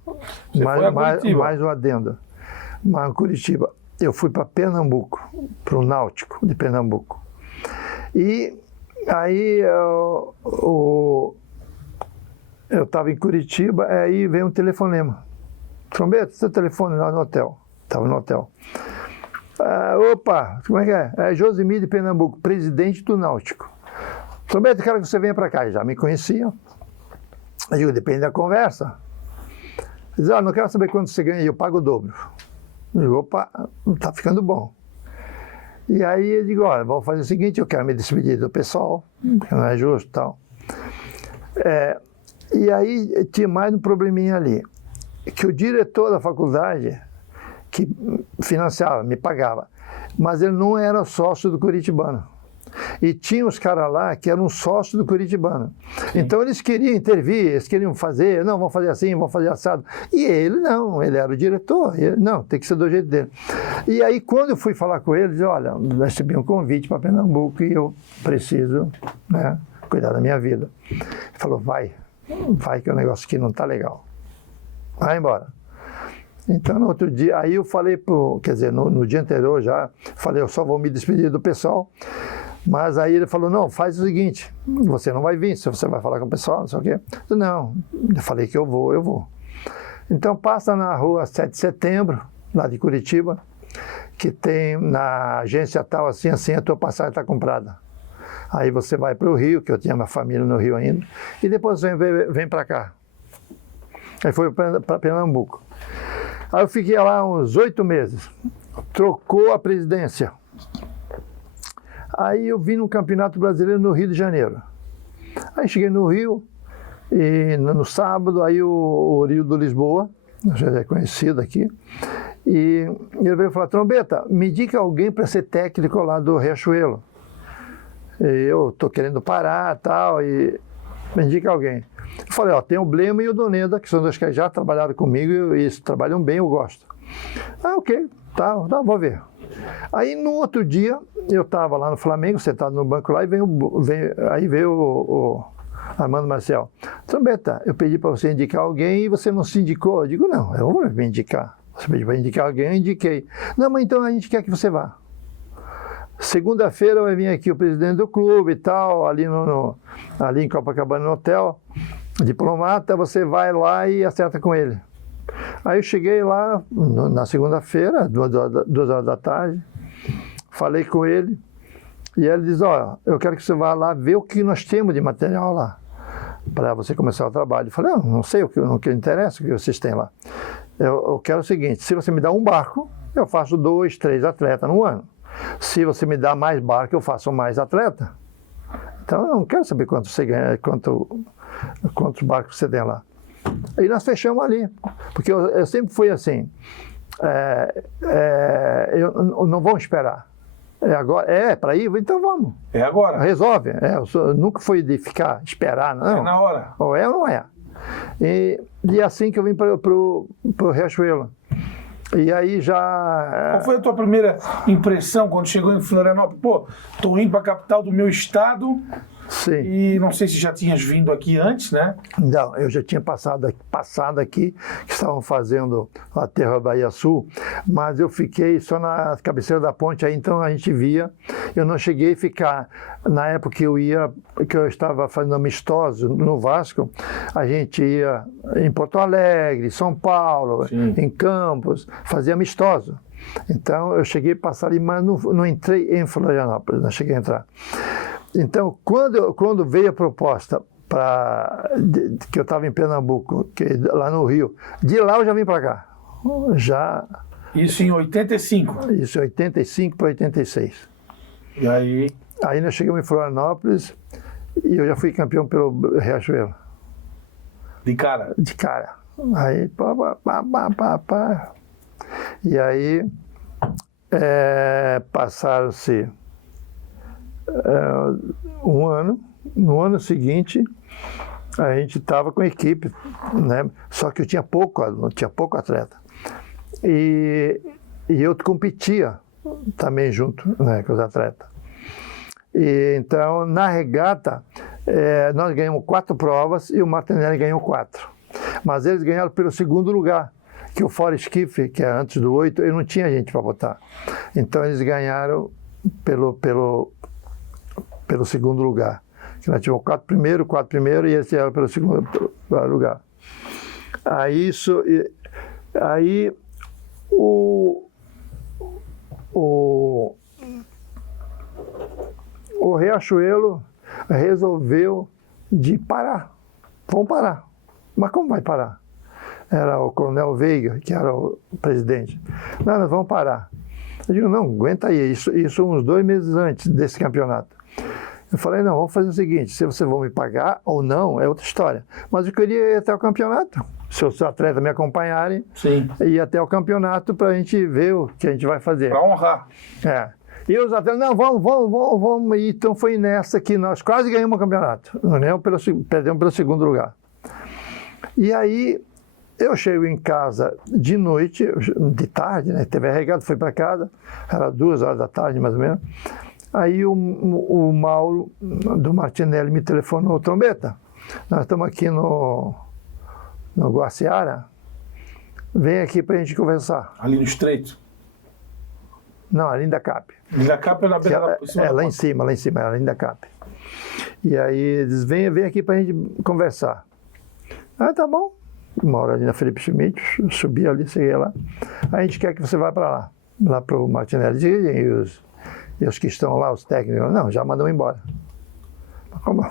mais um adendo. Mas Curitiba, eu fui para Pernambuco, para o Náutico de Pernambuco. E aí eu estava em Curitiba, aí veio um telefonema. Trombeta, seu telefone lá no hotel. Estava no hotel. Opa, como é que é? É Josimir de Pernambuco, presidente do Náutico. Trombeta, quero que você venha para cá. Já me conhecia. Eu digo, depende da conversa. Ele diz, não quero saber quanto você ganha, eu pago o dobro. Eu digo, opa, tá ficando bom. E aí eu digo, olha, vamos fazer o seguinte, eu quero me despedir do pessoal, que não é justo e tal. E aí tinha mais um probleminha ali, que o diretor da faculdade, que financiava, me pagava, mas ele não era sócio do Curitibano. E tinha os caras lá que eram sócios do Curitibano. Sim. Então eles queriam intervir, eles queriam fazer, não, vão fazer assim, vão fazer assado. E ele não, ele era o diretor, não, tem que ser do jeito dele. E aí quando eu fui falar com ele, eu disse, olha, recebi um convite para Pernambuco e eu preciso, né, cuidar da minha vida. Ele falou, vai que o negócio aqui não está legal. Vai embora. Então, no outro dia, aí eu falei, no dia anterior já, falei, eu só vou me despedir do pessoal. Mas aí ele falou, não, faz o seguinte, você não vai vir, se você vai falar com o pessoal, não sei o quê. Eu, não, eu falei que eu vou. Então passa na rua 7 de setembro, lá de Curitiba, que tem na agência tal, assim, a tua passagem está comprada. Aí você vai para o Rio, que eu tinha minha família no Rio ainda, e depois vem para cá. Aí foi para Pernambuco. Aí eu fiquei lá uns 8 meses, trocou a presidência. Aí eu vim no Campeonato Brasileiro no Rio de Janeiro. Aí cheguei no Rio, e no sábado, aí o Rio do Lisboa, já é conhecido aqui, e ele veio falar, Trombeta, me indica alguém para ser técnico lá do Riachuelo. E eu estou querendo parar e tal, e me indica alguém. Eu falei, tem o Blema e o Doneda, que são 2 que já trabalharam comigo e trabalham bem, eu gosto. Ok, tá, vou ver. Aí no outro dia, eu estava lá no Flamengo, sentado no banco lá, e veio o Armando Marcel. Trombeta, eu pedi para você indicar alguém e você não se indicou. Eu digo, não, eu vou me indicar. Você pediu para indicar alguém, eu indiquei. Não, mas então a gente quer que você vá. Segunda-feira vai vir aqui o presidente do clube e tal, ali em Copacabana, no hotel, diplomata, você vai lá e acerta com ele. Aí eu cheguei lá na segunda-feira, 2 horas da tarde, falei com ele, e ele diz, eu quero que você vá lá ver o que nós temos de material lá, para você começar o trabalho. Eu falei, não sei o que interessa, o que vocês têm lá. Eu quero o seguinte, se você me dá um barco, eu faço 2, 3 atletas no ano. Se você me dá mais barco, eu faço mais atleta. Então eu não quero saber quanto você ganha, quantos barcos você tem lá. Aí nós fechamos ali, porque eu sempre fui assim, eu não vou esperar. É agora, para ir? Então vamos. É agora. Resolve. Nunca foi de ficar, esperar, não. É na hora. Ou é ou não é. E assim que eu vim para o Riachuelo. E aí já... Qual foi a tua primeira impressão quando chegou em Florianópolis? Pô, tô indo para a capital do meu estado. Sim. E não sei se já tinhas vindo aqui antes, né? Não, eu já tinha passado aqui, que estavam fazendo o Aterro Bahia Sul, mas eu fiquei só na cabeceira da ponte, aí então a gente via. Eu não cheguei a ficar, na época que eu estava fazendo amistoso no Vasco, a gente ia em Porto Alegre, São Paulo, Sim. em Campos, fazia amistoso. Então eu cheguei a passar ali, mas não entrei em Florianópolis, não cheguei a entrar. Então, quando veio a proposta que eu estava em Pernambuco, lá no Rio, de lá eu já vim para cá. Isso em 85? Isso em 85 para 86. E aí? Aí nós chegamos em Florianópolis e eu já fui campeão pelo Riachuelo. De cara? De cara. Aí, pá. E aí, passaram-se um ano. No ano seguinte, a gente estava com a equipe, né? Só que eu tinha pouco atleta. E eu competia também junto, né, com os atletas. E, então, na regata, nós ganhamos 4 provas e o Martinelli ganhou 4. Mas eles ganharam pelo segundo lugar, que o Forest Skiff, que é antes do 8, eu não tinha gente para botar. Então, eles ganharam pelo segundo lugar. Que nós tivemos 4 primeiro e eles ganharam pelo segundo lugar. Aí o Riachuelo resolveu de parar. Vamos parar. Mas como vai parar? Era o Coronel Veiga, que era o presidente. Não, nós vamos parar. Eu digo, não, aguenta aí. Isso uns 2 meses antes desse campeonato. Eu falei, não, vamos fazer o seguinte, se vocês vão me pagar ou não, é outra história. Mas eu queria ir até o campeonato. Se os atletas me acompanharem, sim, ir até o campeonato para a gente ver o que a gente vai fazer. Para honrar. E os atletas, não, vamos. E então foi nessa que nós quase ganhamos o campeonato. Perdemos pelo segundo lugar. E aí, eu chego em casa de noite, de tarde, né? Teve regado, fui para casa, era 2 horas da tarde, mais ou menos. Aí o Mauro do Martinelli me telefonou, Trombeta, nós estamos aqui no Guaciara, vem aqui para a gente conversar. Ali no Estreito? Não, ali da CAP. Da CAP é na beira da... lá em cima, é ali da CAP. E aí eles vem aqui para a gente conversar. Ah, tá bom. Moro ali na Felipe Schmidt, subi ali, cheguei lá. A gente quer que você vá para lá para o Martinelli. E os que estão lá, os técnicos, não, já mandou embora. Como?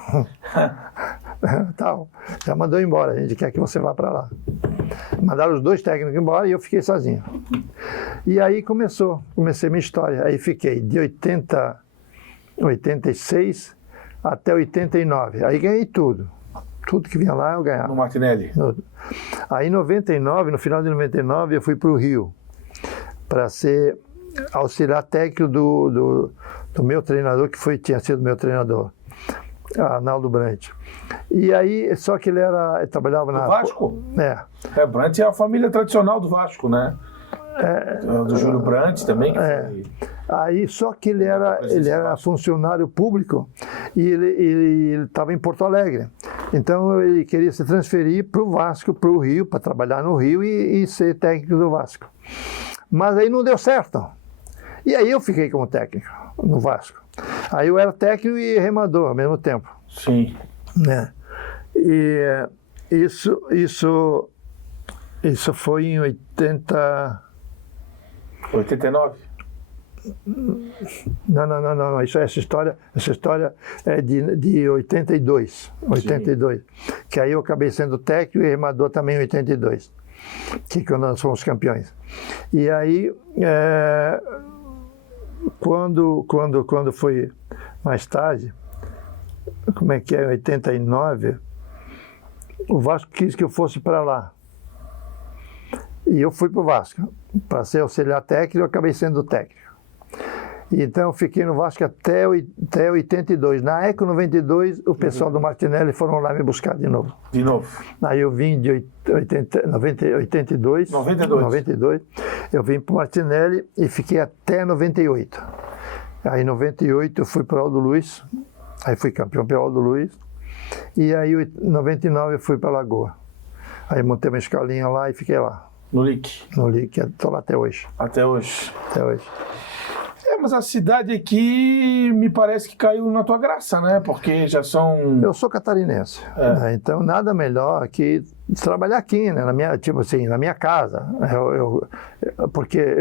Tal, já mandou embora, a gente quer que você vá para lá. Mandaram os 2 técnicos embora e eu fiquei sozinho. E aí comecei minha história. Aí fiquei de 86 até 89. Aí ganhei tudo. Tudo que vinha lá eu ganhava. No Martinelli? Aí em 99, no final de 99, eu fui para o Rio para ser auxiliar técnico do meu treinador, que tinha sido meu treinador, Arnaldo Brandt. E aí, só que ele trabalhava na... Vasco? Brandt é a família tradicional do Vasco, né? Do Júlio Brandt também. Aí, só que ele era funcionário público e ele estava em Porto Alegre. Então, ele queria se transferir para o Vasco, para o Rio, para trabalhar no Rio e ser técnico do Vasco. Mas aí não deu certo. E aí eu fiquei como técnico no Vasco. Aí eu era técnico e remador ao mesmo tempo. Sim. Né? E isso foi em 89? Não. Essa história é de 82. 82. Que aí eu acabei sendo técnico e remador também em 82. Que nós fomos campeões. E aí, quando foi mais tarde, como é que é, em 89, o Vasco quis que eu fosse para lá. E eu fui para o Vasco, para ser auxiliar técnico, eu acabei sendo técnico. Então eu fiquei no Vasco até 82. Na Eco 92, o pessoal do Martinelli foram lá me buscar de novo. De novo. Aí eu vim de 82, eu vim para o Martinelli e fiquei até 98. Aí em 98 eu fui para o Aldo Luiz, aí fui campeão pelo Aldo Luiz, e aí em 99 eu fui para a Lagoa. Aí montei uma escalinha lá e fiquei lá. No LIC. No LIC, estou lá até hoje. Até hoje. Até hoje. Mas a cidade aqui me parece que caiu na tua graça, né? Porque já são... Eu sou catarinense, né? Então nada melhor que trabalhar aqui, né? Na minha, tipo assim, na minha casa. Porque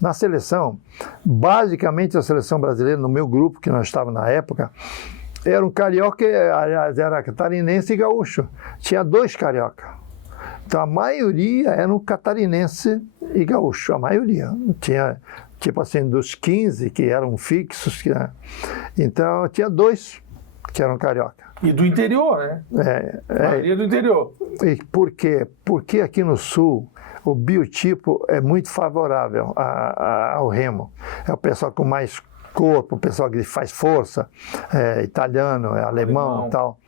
na seleção, basicamente a seleção brasileira, no meu grupo, que nós estávamos na época, era um carioca, aliás, era catarinense e gaúcho. Tinha 2 carioca. Então a maioria era um catarinense e gaúcho, a maioria. Tinha, tipo assim, dos 15 que eram fixos, né? Então tinha 2 que eram carioca. E do interior, né? A maioria do interior. E por quê? Porque aqui no Sul o biotipo é muito favorável ao remo. É o pessoal com mais corpo, o pessoal que faz força, italiano, alemão e tal.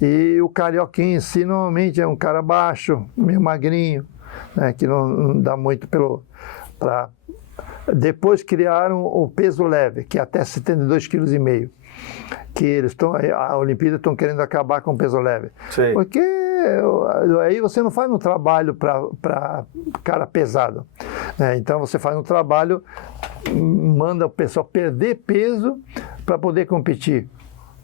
E o carioquinho em si normalmente é um cara baixo, meio magrinho, né, que não dá muito para... Depois criaram o peso leve, que é até 72,5 kg, que eles estão, a Olimpíada estão querendo acabar com o peso leve. Sim. Porque aí você não faz um trabalho para cara pesado, né? Então você faz um trabalho, manda o pessoal perder peso para poder competir.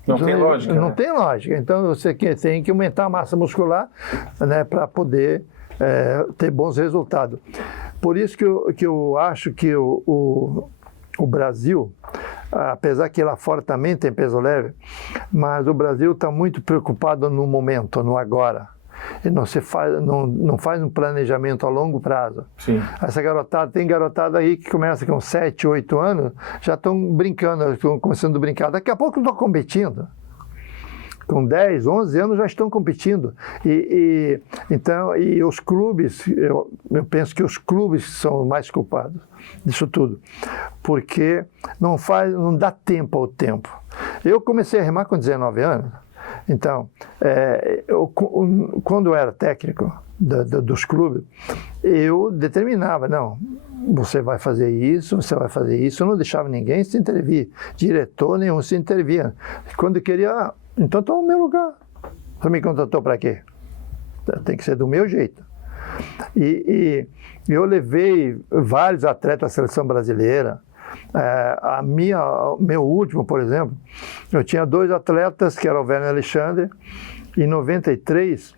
Não tem lógica. Não né? tem lógica. Então você tem que aumentar a massa muscular, né, para poder ter bons resultados. Por isso que eu acho que o Brasil, apesar que lá fora também tem peso leve, mas o Brasil está muito preocupado no momento, no agora. E não faz um planejamento a longo prazo. Sim. Essa garotada, tem garotada aí que começa com 7, 8 anos, já estão brincando, estão começando a brincar. Daqui a pouco estão competindo. Com 10, 11 anos já estão competindo. Então, os clubes, eu penso que os clubes são os mais culpados disso tudo, porque não dá tempo ao tempo. Eu comecei a remar com 19 anos, então, quando eu era técnico dos clubes, eu determinava, não, você vai fazer isso, eu não deixava ninguém se intervir, diretor nenhum se intervia. Quando eu queria, então toma o meu lugar. Você me contratou para quê? Tem que ser do meu jeito. E eu levei vários atletas da seleção brasileira. Meu último, por exemplo, eu tinha 2 atletas, que era o Werner Alexandre. Em 93,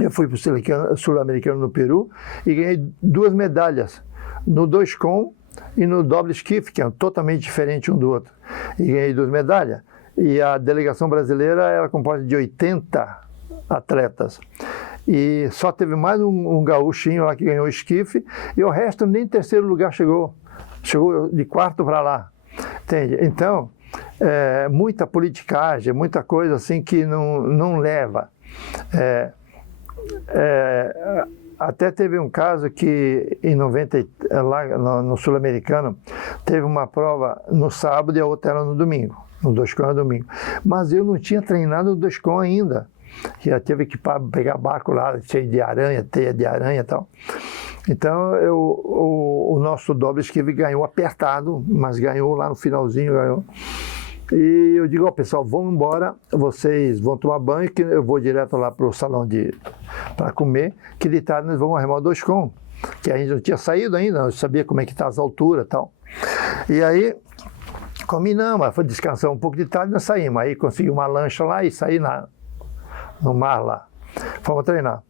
eu fui para o Sul-Americano no Peru e ganhei 2 medalhas, no 2 com e no doble esquife, que é totalmente diferente um do outro. E ganhei 2 medalhas. E a delegação brasileira era composta de 80 atletas. E só teve mais um gaúchinho lá que ganhou o esquife, e o resto nem em terceiro lugar chegou. Chegou de quarto para lá. Entende? Então, muita politicagem, muita coisa assim que não leva. Até teve um caso que em 90, lá no Sul-Americano, teve uma prova no sábado e a outra era no domingo. No 2 no domingo. Mas eu não tinha treinado no 2 ainda. Já teve que pegar barco lá, cheio de aranha, teia de aranha e tal. Então, o nosso doble esquive ganhou apertado, mas ganhou lá no finalzinho, ganhou. E eu digo, pessoal, vamos embora, vocês vão tomar banho, que eu vou direto lá para o salão para comer, que de tarde nós vamos arremar o 2 que a gente não tinha saído ainda, não sabia como é que está as alturas e tal. E aí, combinamos, foi descansar um pouco de tarde, nós saímos. Aí consegui uma lancha lá e saí no mar lá. Fomos treinar.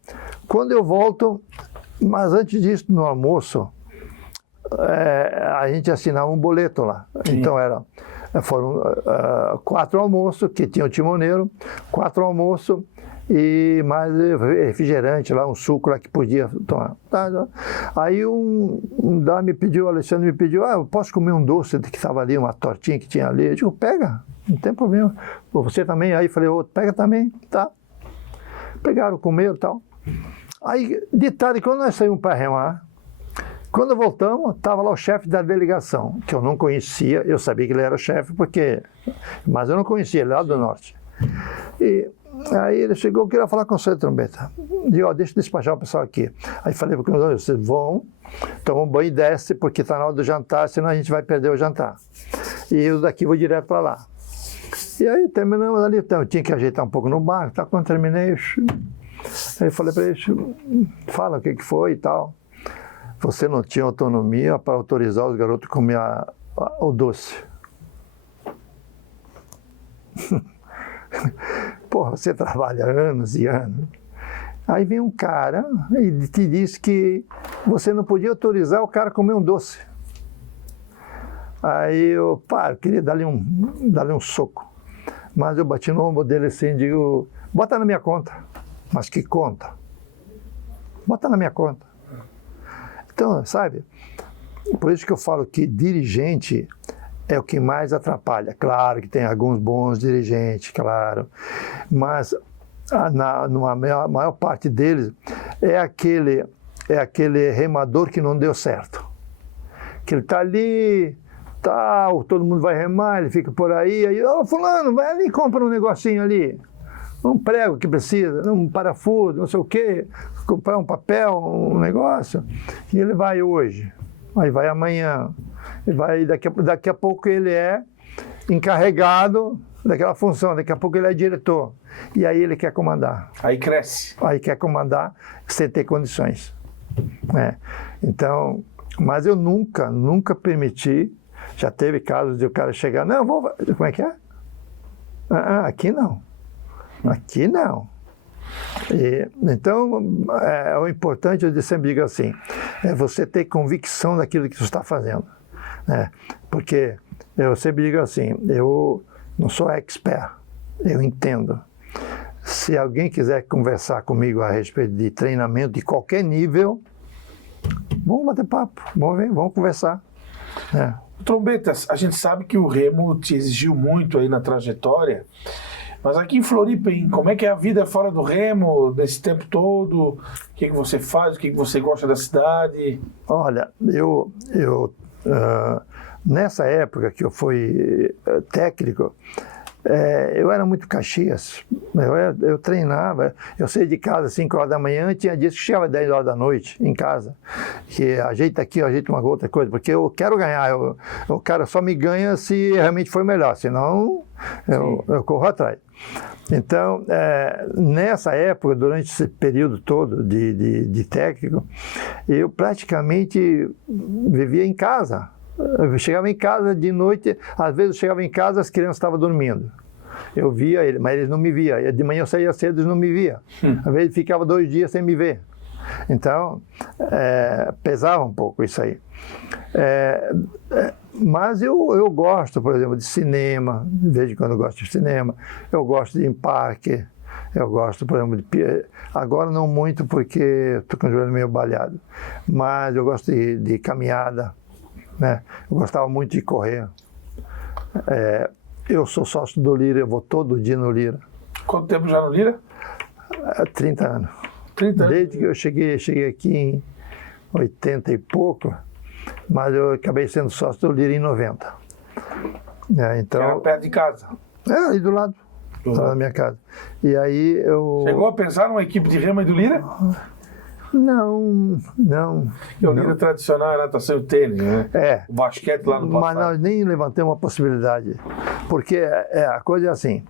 Quando eu volto, mas antes disso, no almoço, a gente assinava um boleto lá. Sim. Então foram 4 almoços, que tinha o timoneiro, 4 almoços e mais refrigerante lá, um suco lá que podia tomar. Aí o Alexandre me pediu, eu posso comer um doce que estava ali, uma tortinha que tinha ali? Eu digo, pega, não tem problema. Você também? Aí falei, outro, pega também, tá. Pegaram, comeram e tal. Aí, de tarde, quando nós saímos para remar, quando voltamos, estava lá o chefe da delegação, que eu não conhecia, eu sabia que ele era o chefe, mas eu não conhecia, ele lá do norte. E aí ele chegou, eu queria falar com você, Trombeta. E deixa eu despachar o pessoal aqui. Aí falei para eles, vocês vão, tomam um banho e desce, porque está na hora do jantar, senão a gente vai perder o jantar. E eu daqui vou direto para lá. E aí terminamos ali, então, eu tinha que ajeitar um pouco no barco, tá? Quando terminei, aí eu falei para eles, fala o que foi e tal. Você não tinha autonomia para autorizar os garotos a comer o doce. Porra, você trabalha anos e anos. Aí vem um cara e te diz que você não podia autorizar o cara a comer um doce. Aí eu queria dar-lhe um soco. Mas eu bati no ombro dele assim e digo, bota na minha conta. Mas que conta? Bota na minha conta. Então, sabe, por isso que eu falo que dirigente é o que mais atrapalha. Claro que tem alguns bons dirigentes, claro, mas numa maior parte deles é aquele remador que não deu certo. Que ele está ali, todo mundo vai remar, ele fica por aí, fulano, vai ali e compra um negocinho ali. Um prego que precisa, um parafuso, não sei o quê, comprar um papel, um negócio, e ele vai hoje, aí vai amanhã, e vai daqui a pouco ele é encarregado daquela função, daqui a pouco ele é diretor, e aí ele quer comandar. Aí cresce. Aí quer comandar sem ter condições. Então, mas eu nunca permiti, já teve casos de o cara chegar, como é que é? Aqui não. Aqui não. Então, o importante, eu sempre digo assim, é você ter convicção daquilo que você está fazendo. Né? Porque eu sempre digo assim, eu não sou expert, eu entendo. Se alguém quiser conversar comigo a respeito de treinamento de qualquer nível, vamos bater papo, vamos conversar. Trombetas, a gente sabe que o remo te exigiu muito aí na trajetória. Mas aqui em Floripa, como é que é a vida fora do remo, nesse tempo todo? O que você faz? O que você gosta da cidade? Olha, nessa época que eu fui técnico, eu era muito Caxias. Eu treinava, eu saía de casa às 5 horas da manhã, tinha dias que chegava às 10 horas da noite em casa. Que ajeita aqui, ajeita uma outra coisa, porque eu quero ganhar. O cara só me ganha se realmente for melhor, senão eu corro atrás. Então, nessa época, durante esse período todo de técnico, eu praticamente vivia em casa. Eu chegava em casa de noite, às vezes eu chegava em casa, as crianças estavam dormindo. Eu via eles, mas eles não me viam. De manhã eu saía cedo, eles não me viam. Às vezes ficava 2 dias sem me ver. Então, pesava um pouco isso aí. Mas eu gosto, por exemplo, de cinema, de vez em quando eu gosto de cinema. Eu gosto de ir em parque. Eu gosto, por exemplo, agora não muito porque estou com o joelho meio balhado, mas eu gosto de caminhada. Né? Eu gostava muito de correr. Eu sou sócio do Lira, eu vou todo dia no Lira. Quanto tempo já no Lira? 30 anos. 30 anos? Desde que eu cheguei aqui em 80 e pouco, mas eu acabei sendo sócio do Lira em 90. Então, era perto de casa? Ali do lado, da minha casa. E aí eu... Chegou a pensar numa equipe de remo aí do Lira? Não. Porque o Lira tradicional era natação e tênis, né? O basquete lá no passado. Mas nós nem levantamos uma possibilidade. Porque a coisa é assim,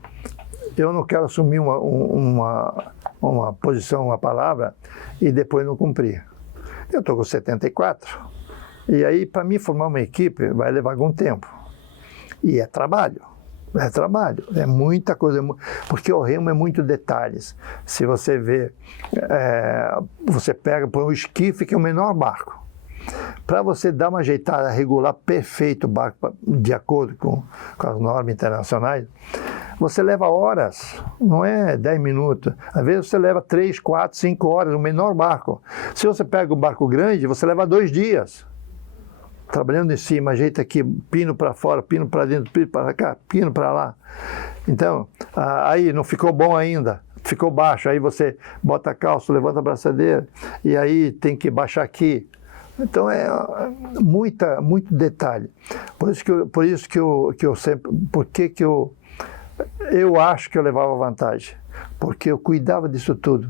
eu não quero assumir uma posição, uma palavra, e depois não cumprir. Eu estou com 74, e aí para mim formar uma equipe vai levar algum tempo. E é trabalho. É muita coisa, porque o remo é muito detalhes. Se você vê, você pega por um esquife que é o menor barco. Para você dar uma ajeitada, regular perfeito o barco de acordo com as normas internacionais, você leva horas, não é 10 minutos. Às vezes você leva 3, 4, 5 horas, o menor barco. Se você pega um barco grande, você leva 2 dias. Trabalhando em cima, ajeita aqui, pino para fora, pino para dentro, pino para cá, pino para lá. Então, aí não ficou bom ainda, ficou baixo. Aí você bota a calça, levanta a braçadeira, e aí tem que baixar aqui. Então é muito detalhe. Por isso que eu sempre, porque que eu acho que eu levava vantagem, porque eu cuidava disso tudo.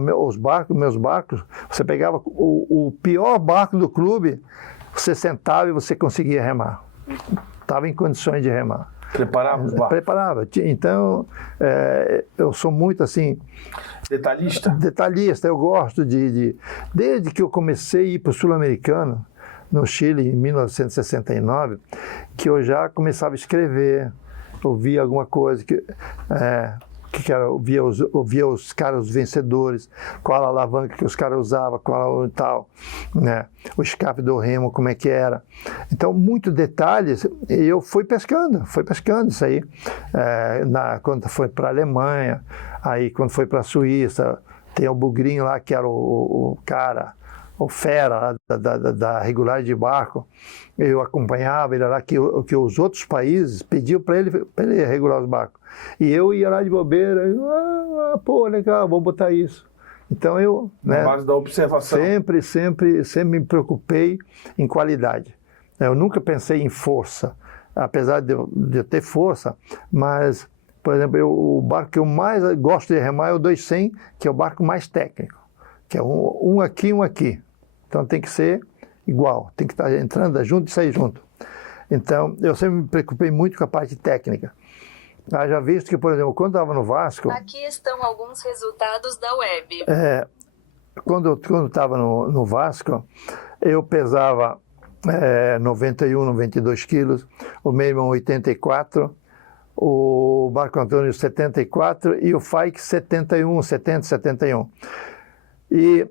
Meus barcos, você pegava o pior barco do clube, você sentava e você conseguia remar. Estava em condições de remar. Preparava os barcos? Preparava. Então, eu sou muito assim... Detalhista? Detalhista. Eu gosto desde que eu comecei a ir para o Sul-Americano, no Chile, em 1969, que eu já começava a escrever, ouvia alguma coisa, ouvia os caras vencedores, qual a alavanca que os caras usavam, qual tal, né? O escape do remo, como é que era. Então, muitos detalhes, e eu fui pescando isso aí. Quando foi para a Alemanha, aí quando foi para a Suíça, tem o Bugrinho lá, que era o cara, o fera da regulagem de barco. Eu acompanhava ele lá, que os outros países pediam para ele regular os barcos. E eu ia lá de bobeira, pô, legal, vou botar isso. Então eu... Na base da observação. Sempre me preocupei em qualidade. Eu nunca pensei em força, apesar de eu ter força, mas, por exemplo, o barco que eu mais gosto de remar é o 200, que é o barco mais técnico, que é um aqui, um aqui. Então tem que ser igual, tem que estar entrando junto e sair junto. Então, eu sempre me preocupei muito com a parte técnica. Já visto que, por exemplo, quando eu estava no Vasco... Aqui estão alguns resultados da web. Quando eu estava no Vasco, eu pesava 91, 92 quilos, o meu irmão 84, o Marco Antônio 74 e o Faik 71, 70, 71. E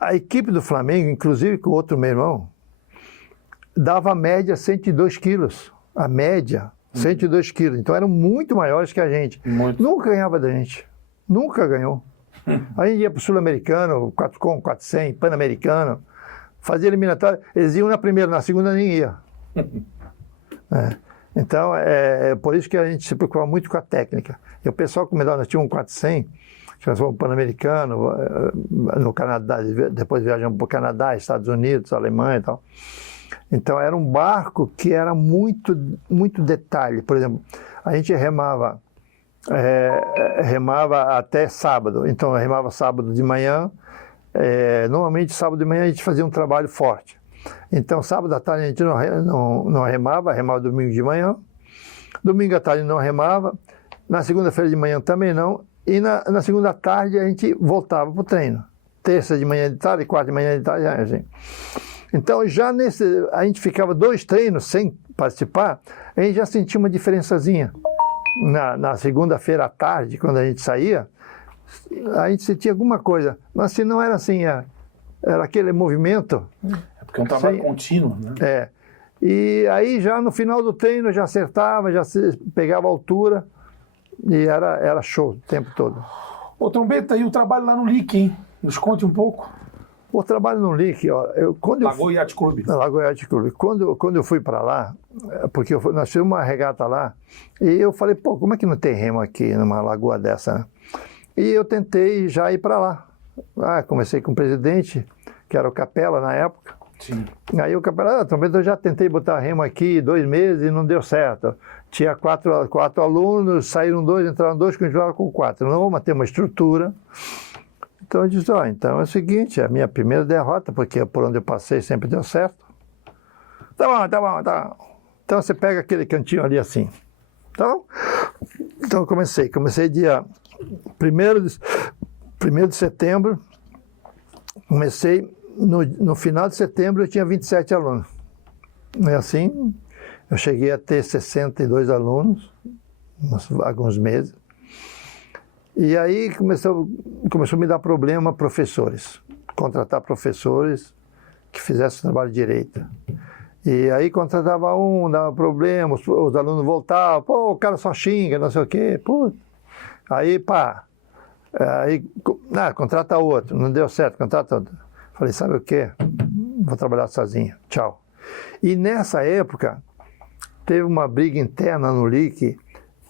a equipe do Flamengo, inclusive com o outro meu irmão, dava a média 102 quilos. A média... 102 quilos, então eram muito maiores que a gente. Muito. Nunca ganhava da gente, nunca ganhou. A gente ia para o Sul-Americano, 4 com 400, Pan-Americano, fazia eliminatória, eles iam na primeira, na segunda nem ia. Então, é por isso que a gente se preocupa muito com a técnica. E o pessoal que nós tínhamos um 400, que nós fomos Pan-Americano, no Canadá, depois viajamos para o Canadá, Estados Unidos, Alemanha e tal. Então, era um barco que era muito detalhe. Por exemplo, a gente remava até sábado. Então, eu remava sábado de manhã. Normalmente, sábado de manhã, a gente fazia um trabalho forte. Então, sábado à tarde, a gente não remava domingo de manhã. Domingo à tarde, não remava. Na segunda-feira de manhã, também não. E na segunda tarde, a gente voltava para o treino. Terça de manhã de tarde, quarta de manhã de tarde, assim. Então, a gente ficava 2 treinos sem participar, a gente já sentia uma diferençazinha. Na segunda-feira à tarde, quando a gente saía, a gente sentia alguma coisa. Mas se não era assim, era aquele movimento... É porque é um trabalho contínuo, né? E aí, já no final do treino, já acertava, já pegava a altura, e era show o tempo todo. Ô, Trombeta, e o trabalho lá no LIC, hein? Nos conte um pouco. O trabalho no LIC, Lagoa Yacht Club. Lagoa Yacht Club. Quando eu fui para lá, porque nós fizemos uma regata lá, e eu falei, pô, como é que não tem remo aqui numa lagoa dessa, né? E eu tentei já ir para lá. Comecei com o presidente, que era o Capela na época. Sim. Aí o Capela, Trombeta, eu já tentei botar remo aqui 2 meses e não deu certo. Tinha 4 alunos, saíram 2, entraram 2, continuaram com 4. Não vamos ter uma estrutura. Então eu disse, então é o seguinte, é a minha primeira derrota, porque por onde eu passei sempre deu certo. Tá bom. Então você pega aquele cantinho ali assim. Então eu comecei dia 1º de setembro, comecei, no final de setembro eu tinha 27 alunos. E assim, eu cheguei a ter 62 alunos, alguns meses. E aí começou a me dar problema professores, contratar professores que fizessem o trabalho direito. E aí contratava um, dava problema, os alunos voltavam, pô, o cara só xinga, não sei o quê, pô. Aí, pá, contrata outro, não deu certo, contrata outro. Falei, sabe o quê? Vou trabalhar sozinho, tchau. E nessa época, teve uma briga interna no LIC,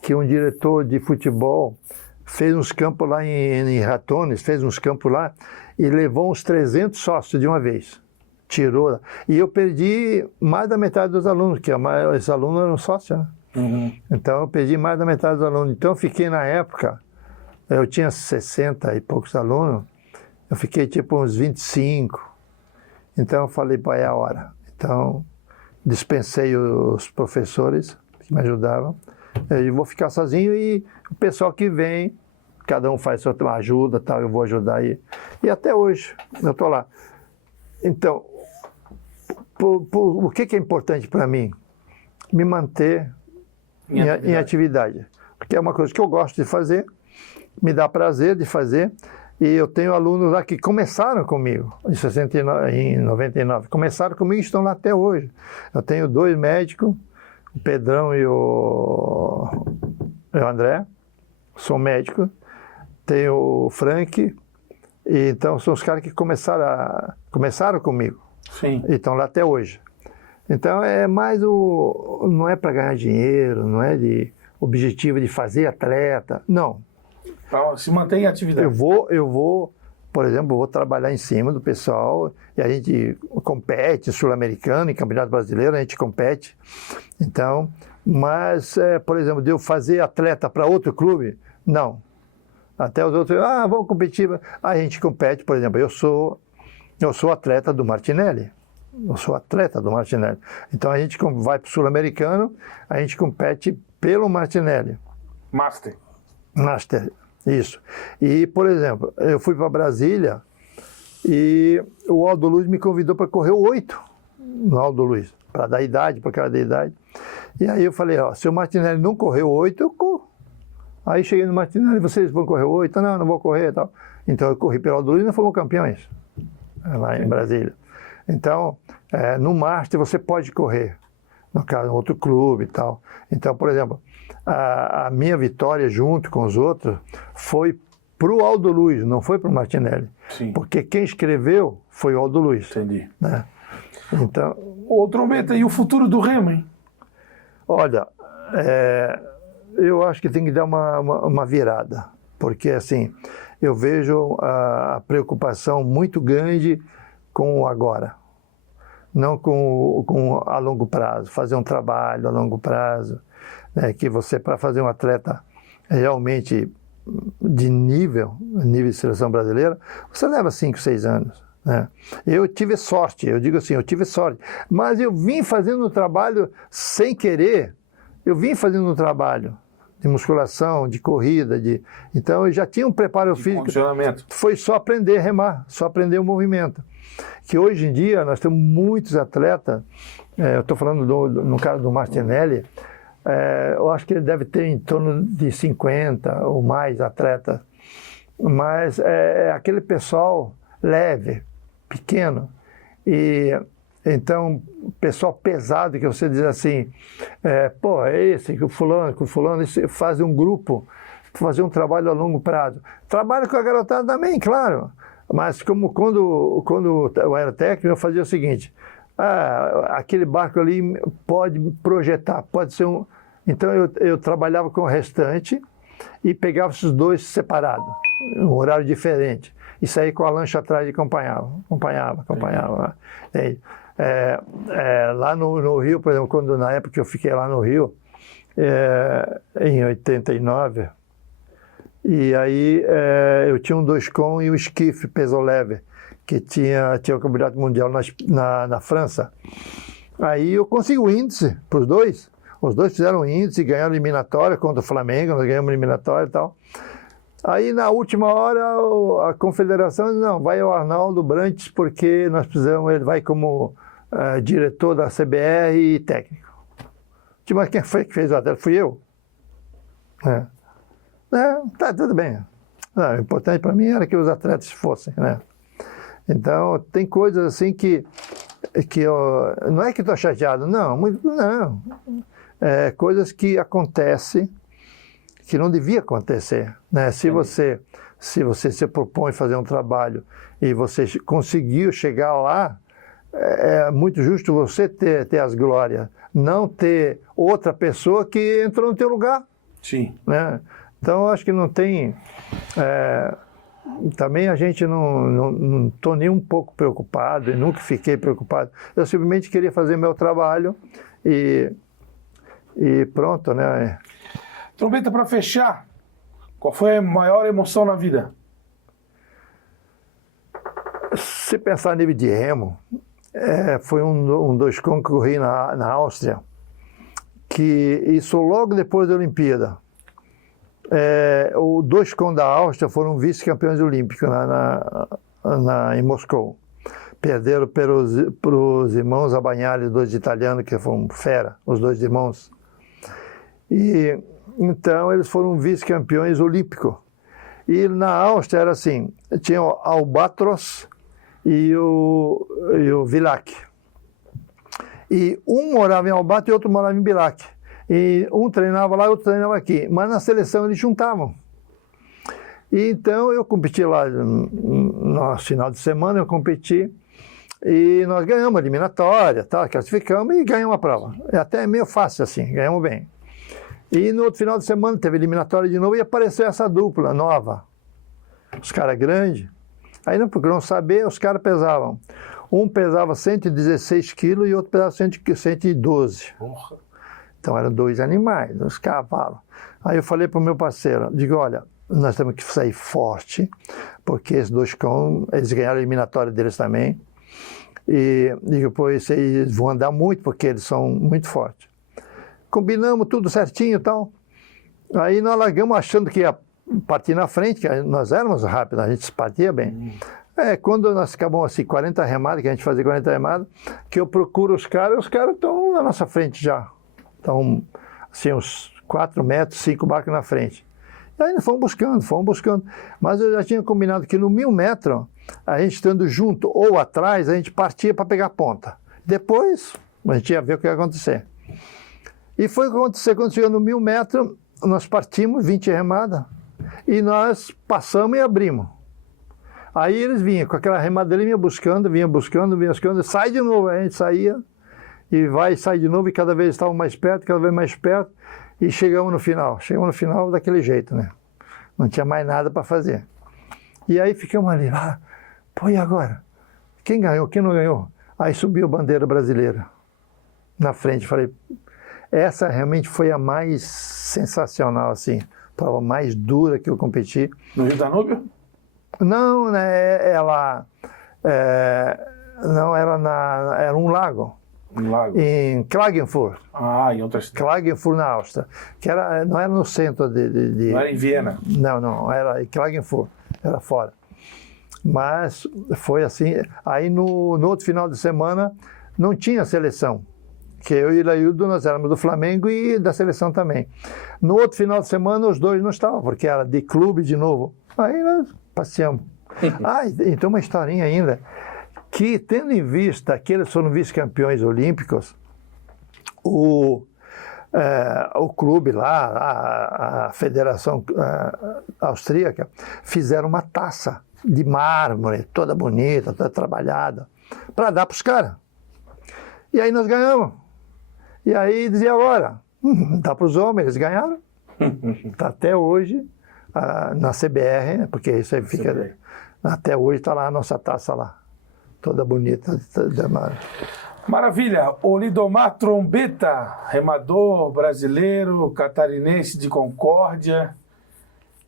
que um diretor de futebol fez uns campos lá em Ratones, fez uns campos lá, e levou uns 300 sócios de uma vez. Tirou. E eu perdi mais da metade dos alunos, que esses alunos eram sócios, né? Uhum. Então eu perdi mais da metade dos alunos. Então eu fiquei na época, eu tinha 60 e poucos alunos, eu fiquei tipo uns 25. Então eu falei, pô, é a hora. Então dispensei os professores que me ajudavam, eu vou ficar sozinho e o pessoal que vem, cada um faz sua ajuda, tal, eu vou ajudar. E até hoje eu estou lá. Então, o que é importante para mim? Me manter em atividade. Porque é uma coisa que eu gosto de fazer, me dá prazer de fazer, e eu tenho alunos lá que começaram comigo em 99, começaram comigo e estão lá até hoje. Eu tenho 2 médicos, o Pedrão e o André, sou médico, tenho o Frank, e então são os caras que começaram comigo. Sim. E estão lá até hoje. Então é mais não é para ganhar dinheiro, não é de objetivo de fazer atleta, não. Então, se mantém em atividade. Eu vou, por exemplo, vou trabalhar em cima do pessoal e a gente compete, sul-americano, em campeonato brasileiro, a gente compete. Então, mas, por exemplo, de eu fazer atleta para outro clube, não. Até os outros, vamos competir. A gente compete, por exemplo, eu sou atleta do Martinelli. Eu sou atleta do Martinelli. Então a gente vai para o sul-americano, a gente compete pelo Martinelli. Master, isso. E, por exemplo, eu fui para Brasília e o Aldo Luiz me convidou para correr o 8 no Aldo Luiz, para dar idade, para cada idade. E aí eu falei, se o Martinelli não correu o 8, eu corro. Aí cheguei no Martinelli, vocês vão correr o 8? Não vou correr e tal. Então eu corri pelo Aldo Luiz e nós fomos campeões lá em Brasília. Então, no Master você pode correr, no caso, em outro clube e tal. Então, por exemplo, a minha vitória junto com os outros foi para o Aldo Luiz, não foi para o Martinelli. Sim. Porque quem escreveu foi o Aldo Luiz. Entendi. Né? Então, Ô, Trombeta, e o futuro do remo, hein? olha, eu acho que tem que dar uma virada. Porque, assim, eu vejo a preocupação muito grande com o agora, não com a longo prazo, fazer um trabalho a longo prazo, né, que você, para fazer um atleta realmente de nível de seleção brasileira, você leva 5, 6 anos. Né? Eu tive sorte, eu digo assim, eu tive sorte, mas eu vim fazendo um trabalho sem querer, eu vim fazendo um trabalho de musculação, de corrida, então eu já tinha um preparo físico. Condicionamento. Foi só aprender a remar, só aprender o movimento. Que hoje em dia nós temos muitos atletas, eu estou falando no caso do Martinelli, eu acho que ele deve ter em torno de 50 ou mais atletas, mas é aquele pessoal leve, pequeno, e então, pessoal pesado, que você diz assim, esse, que o fulano, esse, faz um grupo, fazer um trabalho a longo prazo. Trabalho com a garotada também, claro, mas como quando eu era técnico, eu fazia o seguinte, aquele barco ali pode projetar, pode ser um... Então, eu trabalhava com o restante e pegava esses 2 separados, um horário diferente, e saía com a lancha atrás e acompanhava. Lá no Rio, por exemplo, na época que eu fiquei lá no Rio, em 89, e aí eu tinha um 2 e um esquife peso leve, que tinha o campeonato mundial na França. Aí eu consegui o índice para os 2, fizeram índice, ganharam eliminatória contra o Flamengo, nós ganhamos eliminatória e tal. Aí, na última hora, a confederação disse, não, vai o Arnaldo Brantes, porque nós precisamos, ele vai como diretor da CBR e técnico. Mas quem foi que fez o atleta? Fui eu. Tá, tudo bem. Não, o importante para mim era que os atletas fossem, né? Então, tem coisas assim que não é que estou chateado, não, não. Coisas que acontecem que não devia acontecer, né? Se você se propõe fazer um trabalho e você conseguiu chegar lá, é muito justo você ter as glórias, não ter outra pessoa que entrou no teu lugar. Sim. Né? Então, eu acho que não tem... também a gente não estou nem um pouco preocupado, e nunca fiquei preocupado. Eu simplesmente queria fazer meu trabalho e pronto, né? Trombeta, para fechar, qual foi a maior emoção na vida? Se pensar a nível de remo, foi um 2 com que corri na Áustria, que isso logo depois da Olimpíada. O 2 com da Áustria foram vice-campeões olímpicos em Moscou. Perderam para os irmãos Abagnale, 2 italianos, que foram fera, os 2 irmãos. E então eles foram vice-campeões olímpicos. E na Áustria era assim, tinha o Albatros e o Villach. E um morava em Albatros e outro morava em Villach. E um treinava lá e outro treinava aqui. Mas na seleção eles juntavam. E então eu competi lá no final de semana, eu competi e nós ganhamos a eliminatória, tá? Classificamos e ganhamos a prova. É até meio fácil assim, ganhamos bem. E no outro final de semana teve eliminatória de novo e apareceu essa dupla nova. Os caras grandes. Aí não procuram saber, os caras pesavam. Um pesava 116 quilos e outro pesava 112. Porra. Então eram 2 animais, 2 cavalos. Aí eu falei para o meu parceiro, digo, olha, nós temos que sair forte, porque esses 2 cão, eles ganharam a eliminatória deles também. E digo, pois eles vão andar muito, porque eles são muito fortes. Combinamos tudo certinho e tal. Aí nós largamos achando que ia partir na frente, que nós éramos rápidos, a gente partia bem. Quando nós acabamos assim, 40 remadas, que a gente fazia 40 remadas, que eu procuro os caras estão na nossa frente já. Estão assim, uns 4 metros, 5 barcos na frente. E aí nós fomos buscando. Mas eu já tinha combinado que no 1000 metros, a gente estando junto ou atrás, a gente partia para pegar a ponta. Depois, a gente ia ver o que ia acontecer. E foi o que aconteceu. Quando chegou no 1000 metros, nós partimos, 20 remadas, e nós passamos e abrimos. Aí eles vinham com aquela remada, vinha buscando, sai de novo. Aí a gente saía, e sai de novo, e cada vez estavam mais perto, e chegamos no final daquele jeito, né? Não tinha mais nada para fazer. E aí ficamos ali, pô, e agora? Quem ganhou, quem não ganhou? Aí subiu a bandeira brasileira na frente, falei, essa realmente foi a mais sensacional, assim, prova mais dura que eu competi. No Rio Danúbio? Não, né, não, era um lago. Um lago. Em Klagenfurt. Em outra cidade. Klagenfurt, na Áustria. Que não era no centro de... Não era em Viena? Não, era em Klagenfurt, era fora. Mas foi assim, aí no outro final de semana não tinha seleção. Que eu e o Laildo, nós éramos do Flamengo e da seleção também. No outro final de semana, os 2 não estavam, porque era de clube de novo. Aí nós passeamos. Então uma historinha ainda, que tendo em vista que eles foram vice-campeões olímpicos, o clube lá, a Federação Austríaca, fizeram uma taça de mármore, toda bonita, toda trabalhada, para dar para os caras. E aí nós ganhamos. E aí dizia agora, dá para os homens, eles ganharam. Tá até hoje na CBR, porque isso aí fica... Até hoje está lá a nossa taça lá, toda bonita. Maravilha! O Lidomar Trombeta, remador brasileiro, catarinense de Concórdia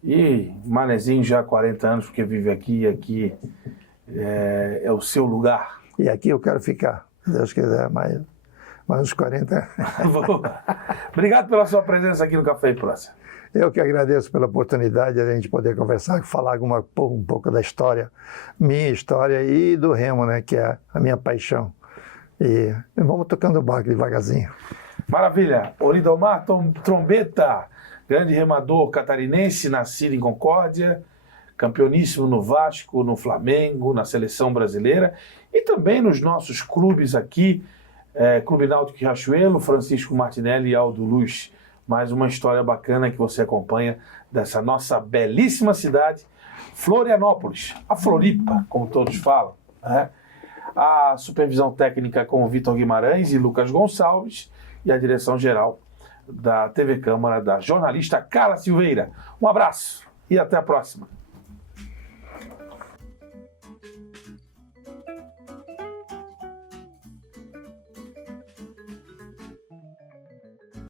e manezinho já há 40 anos, porque vive aqui e aqui é o seu lugar. E aqui eu quero ficar, se Deus quiser, mais uns 40 anos. Obrigado pela sua presença aqui no Café e Prosa. Eu que agradeço pela oportunidade de a gente poder conversar, falar um pouco da história, minha história e do remo, né, que é a minha paixão. E vamos tocando o barco devagarzinho. Maravilha! O Lidomar Trombeta, grande remador catarinense, nascido em Concórdia, campeoníssimo no Vasco, no Flamengo, na seleção brasileira e também nos nossos clubes aqui, Clube Náutico Riachuelo, Francisco Martinelli e Aldo Luz. Mais uma história bacana que você acompanha dessa nossa belíssima cidade, Florianópolis, a Floripa, como todos falam, né? A supervisão técnica com o Vitor Guimarães e Lucas Gonçalves e a direção geral da TV Câmara da jornalista Carla Silveira. Um abraço e até a próxima.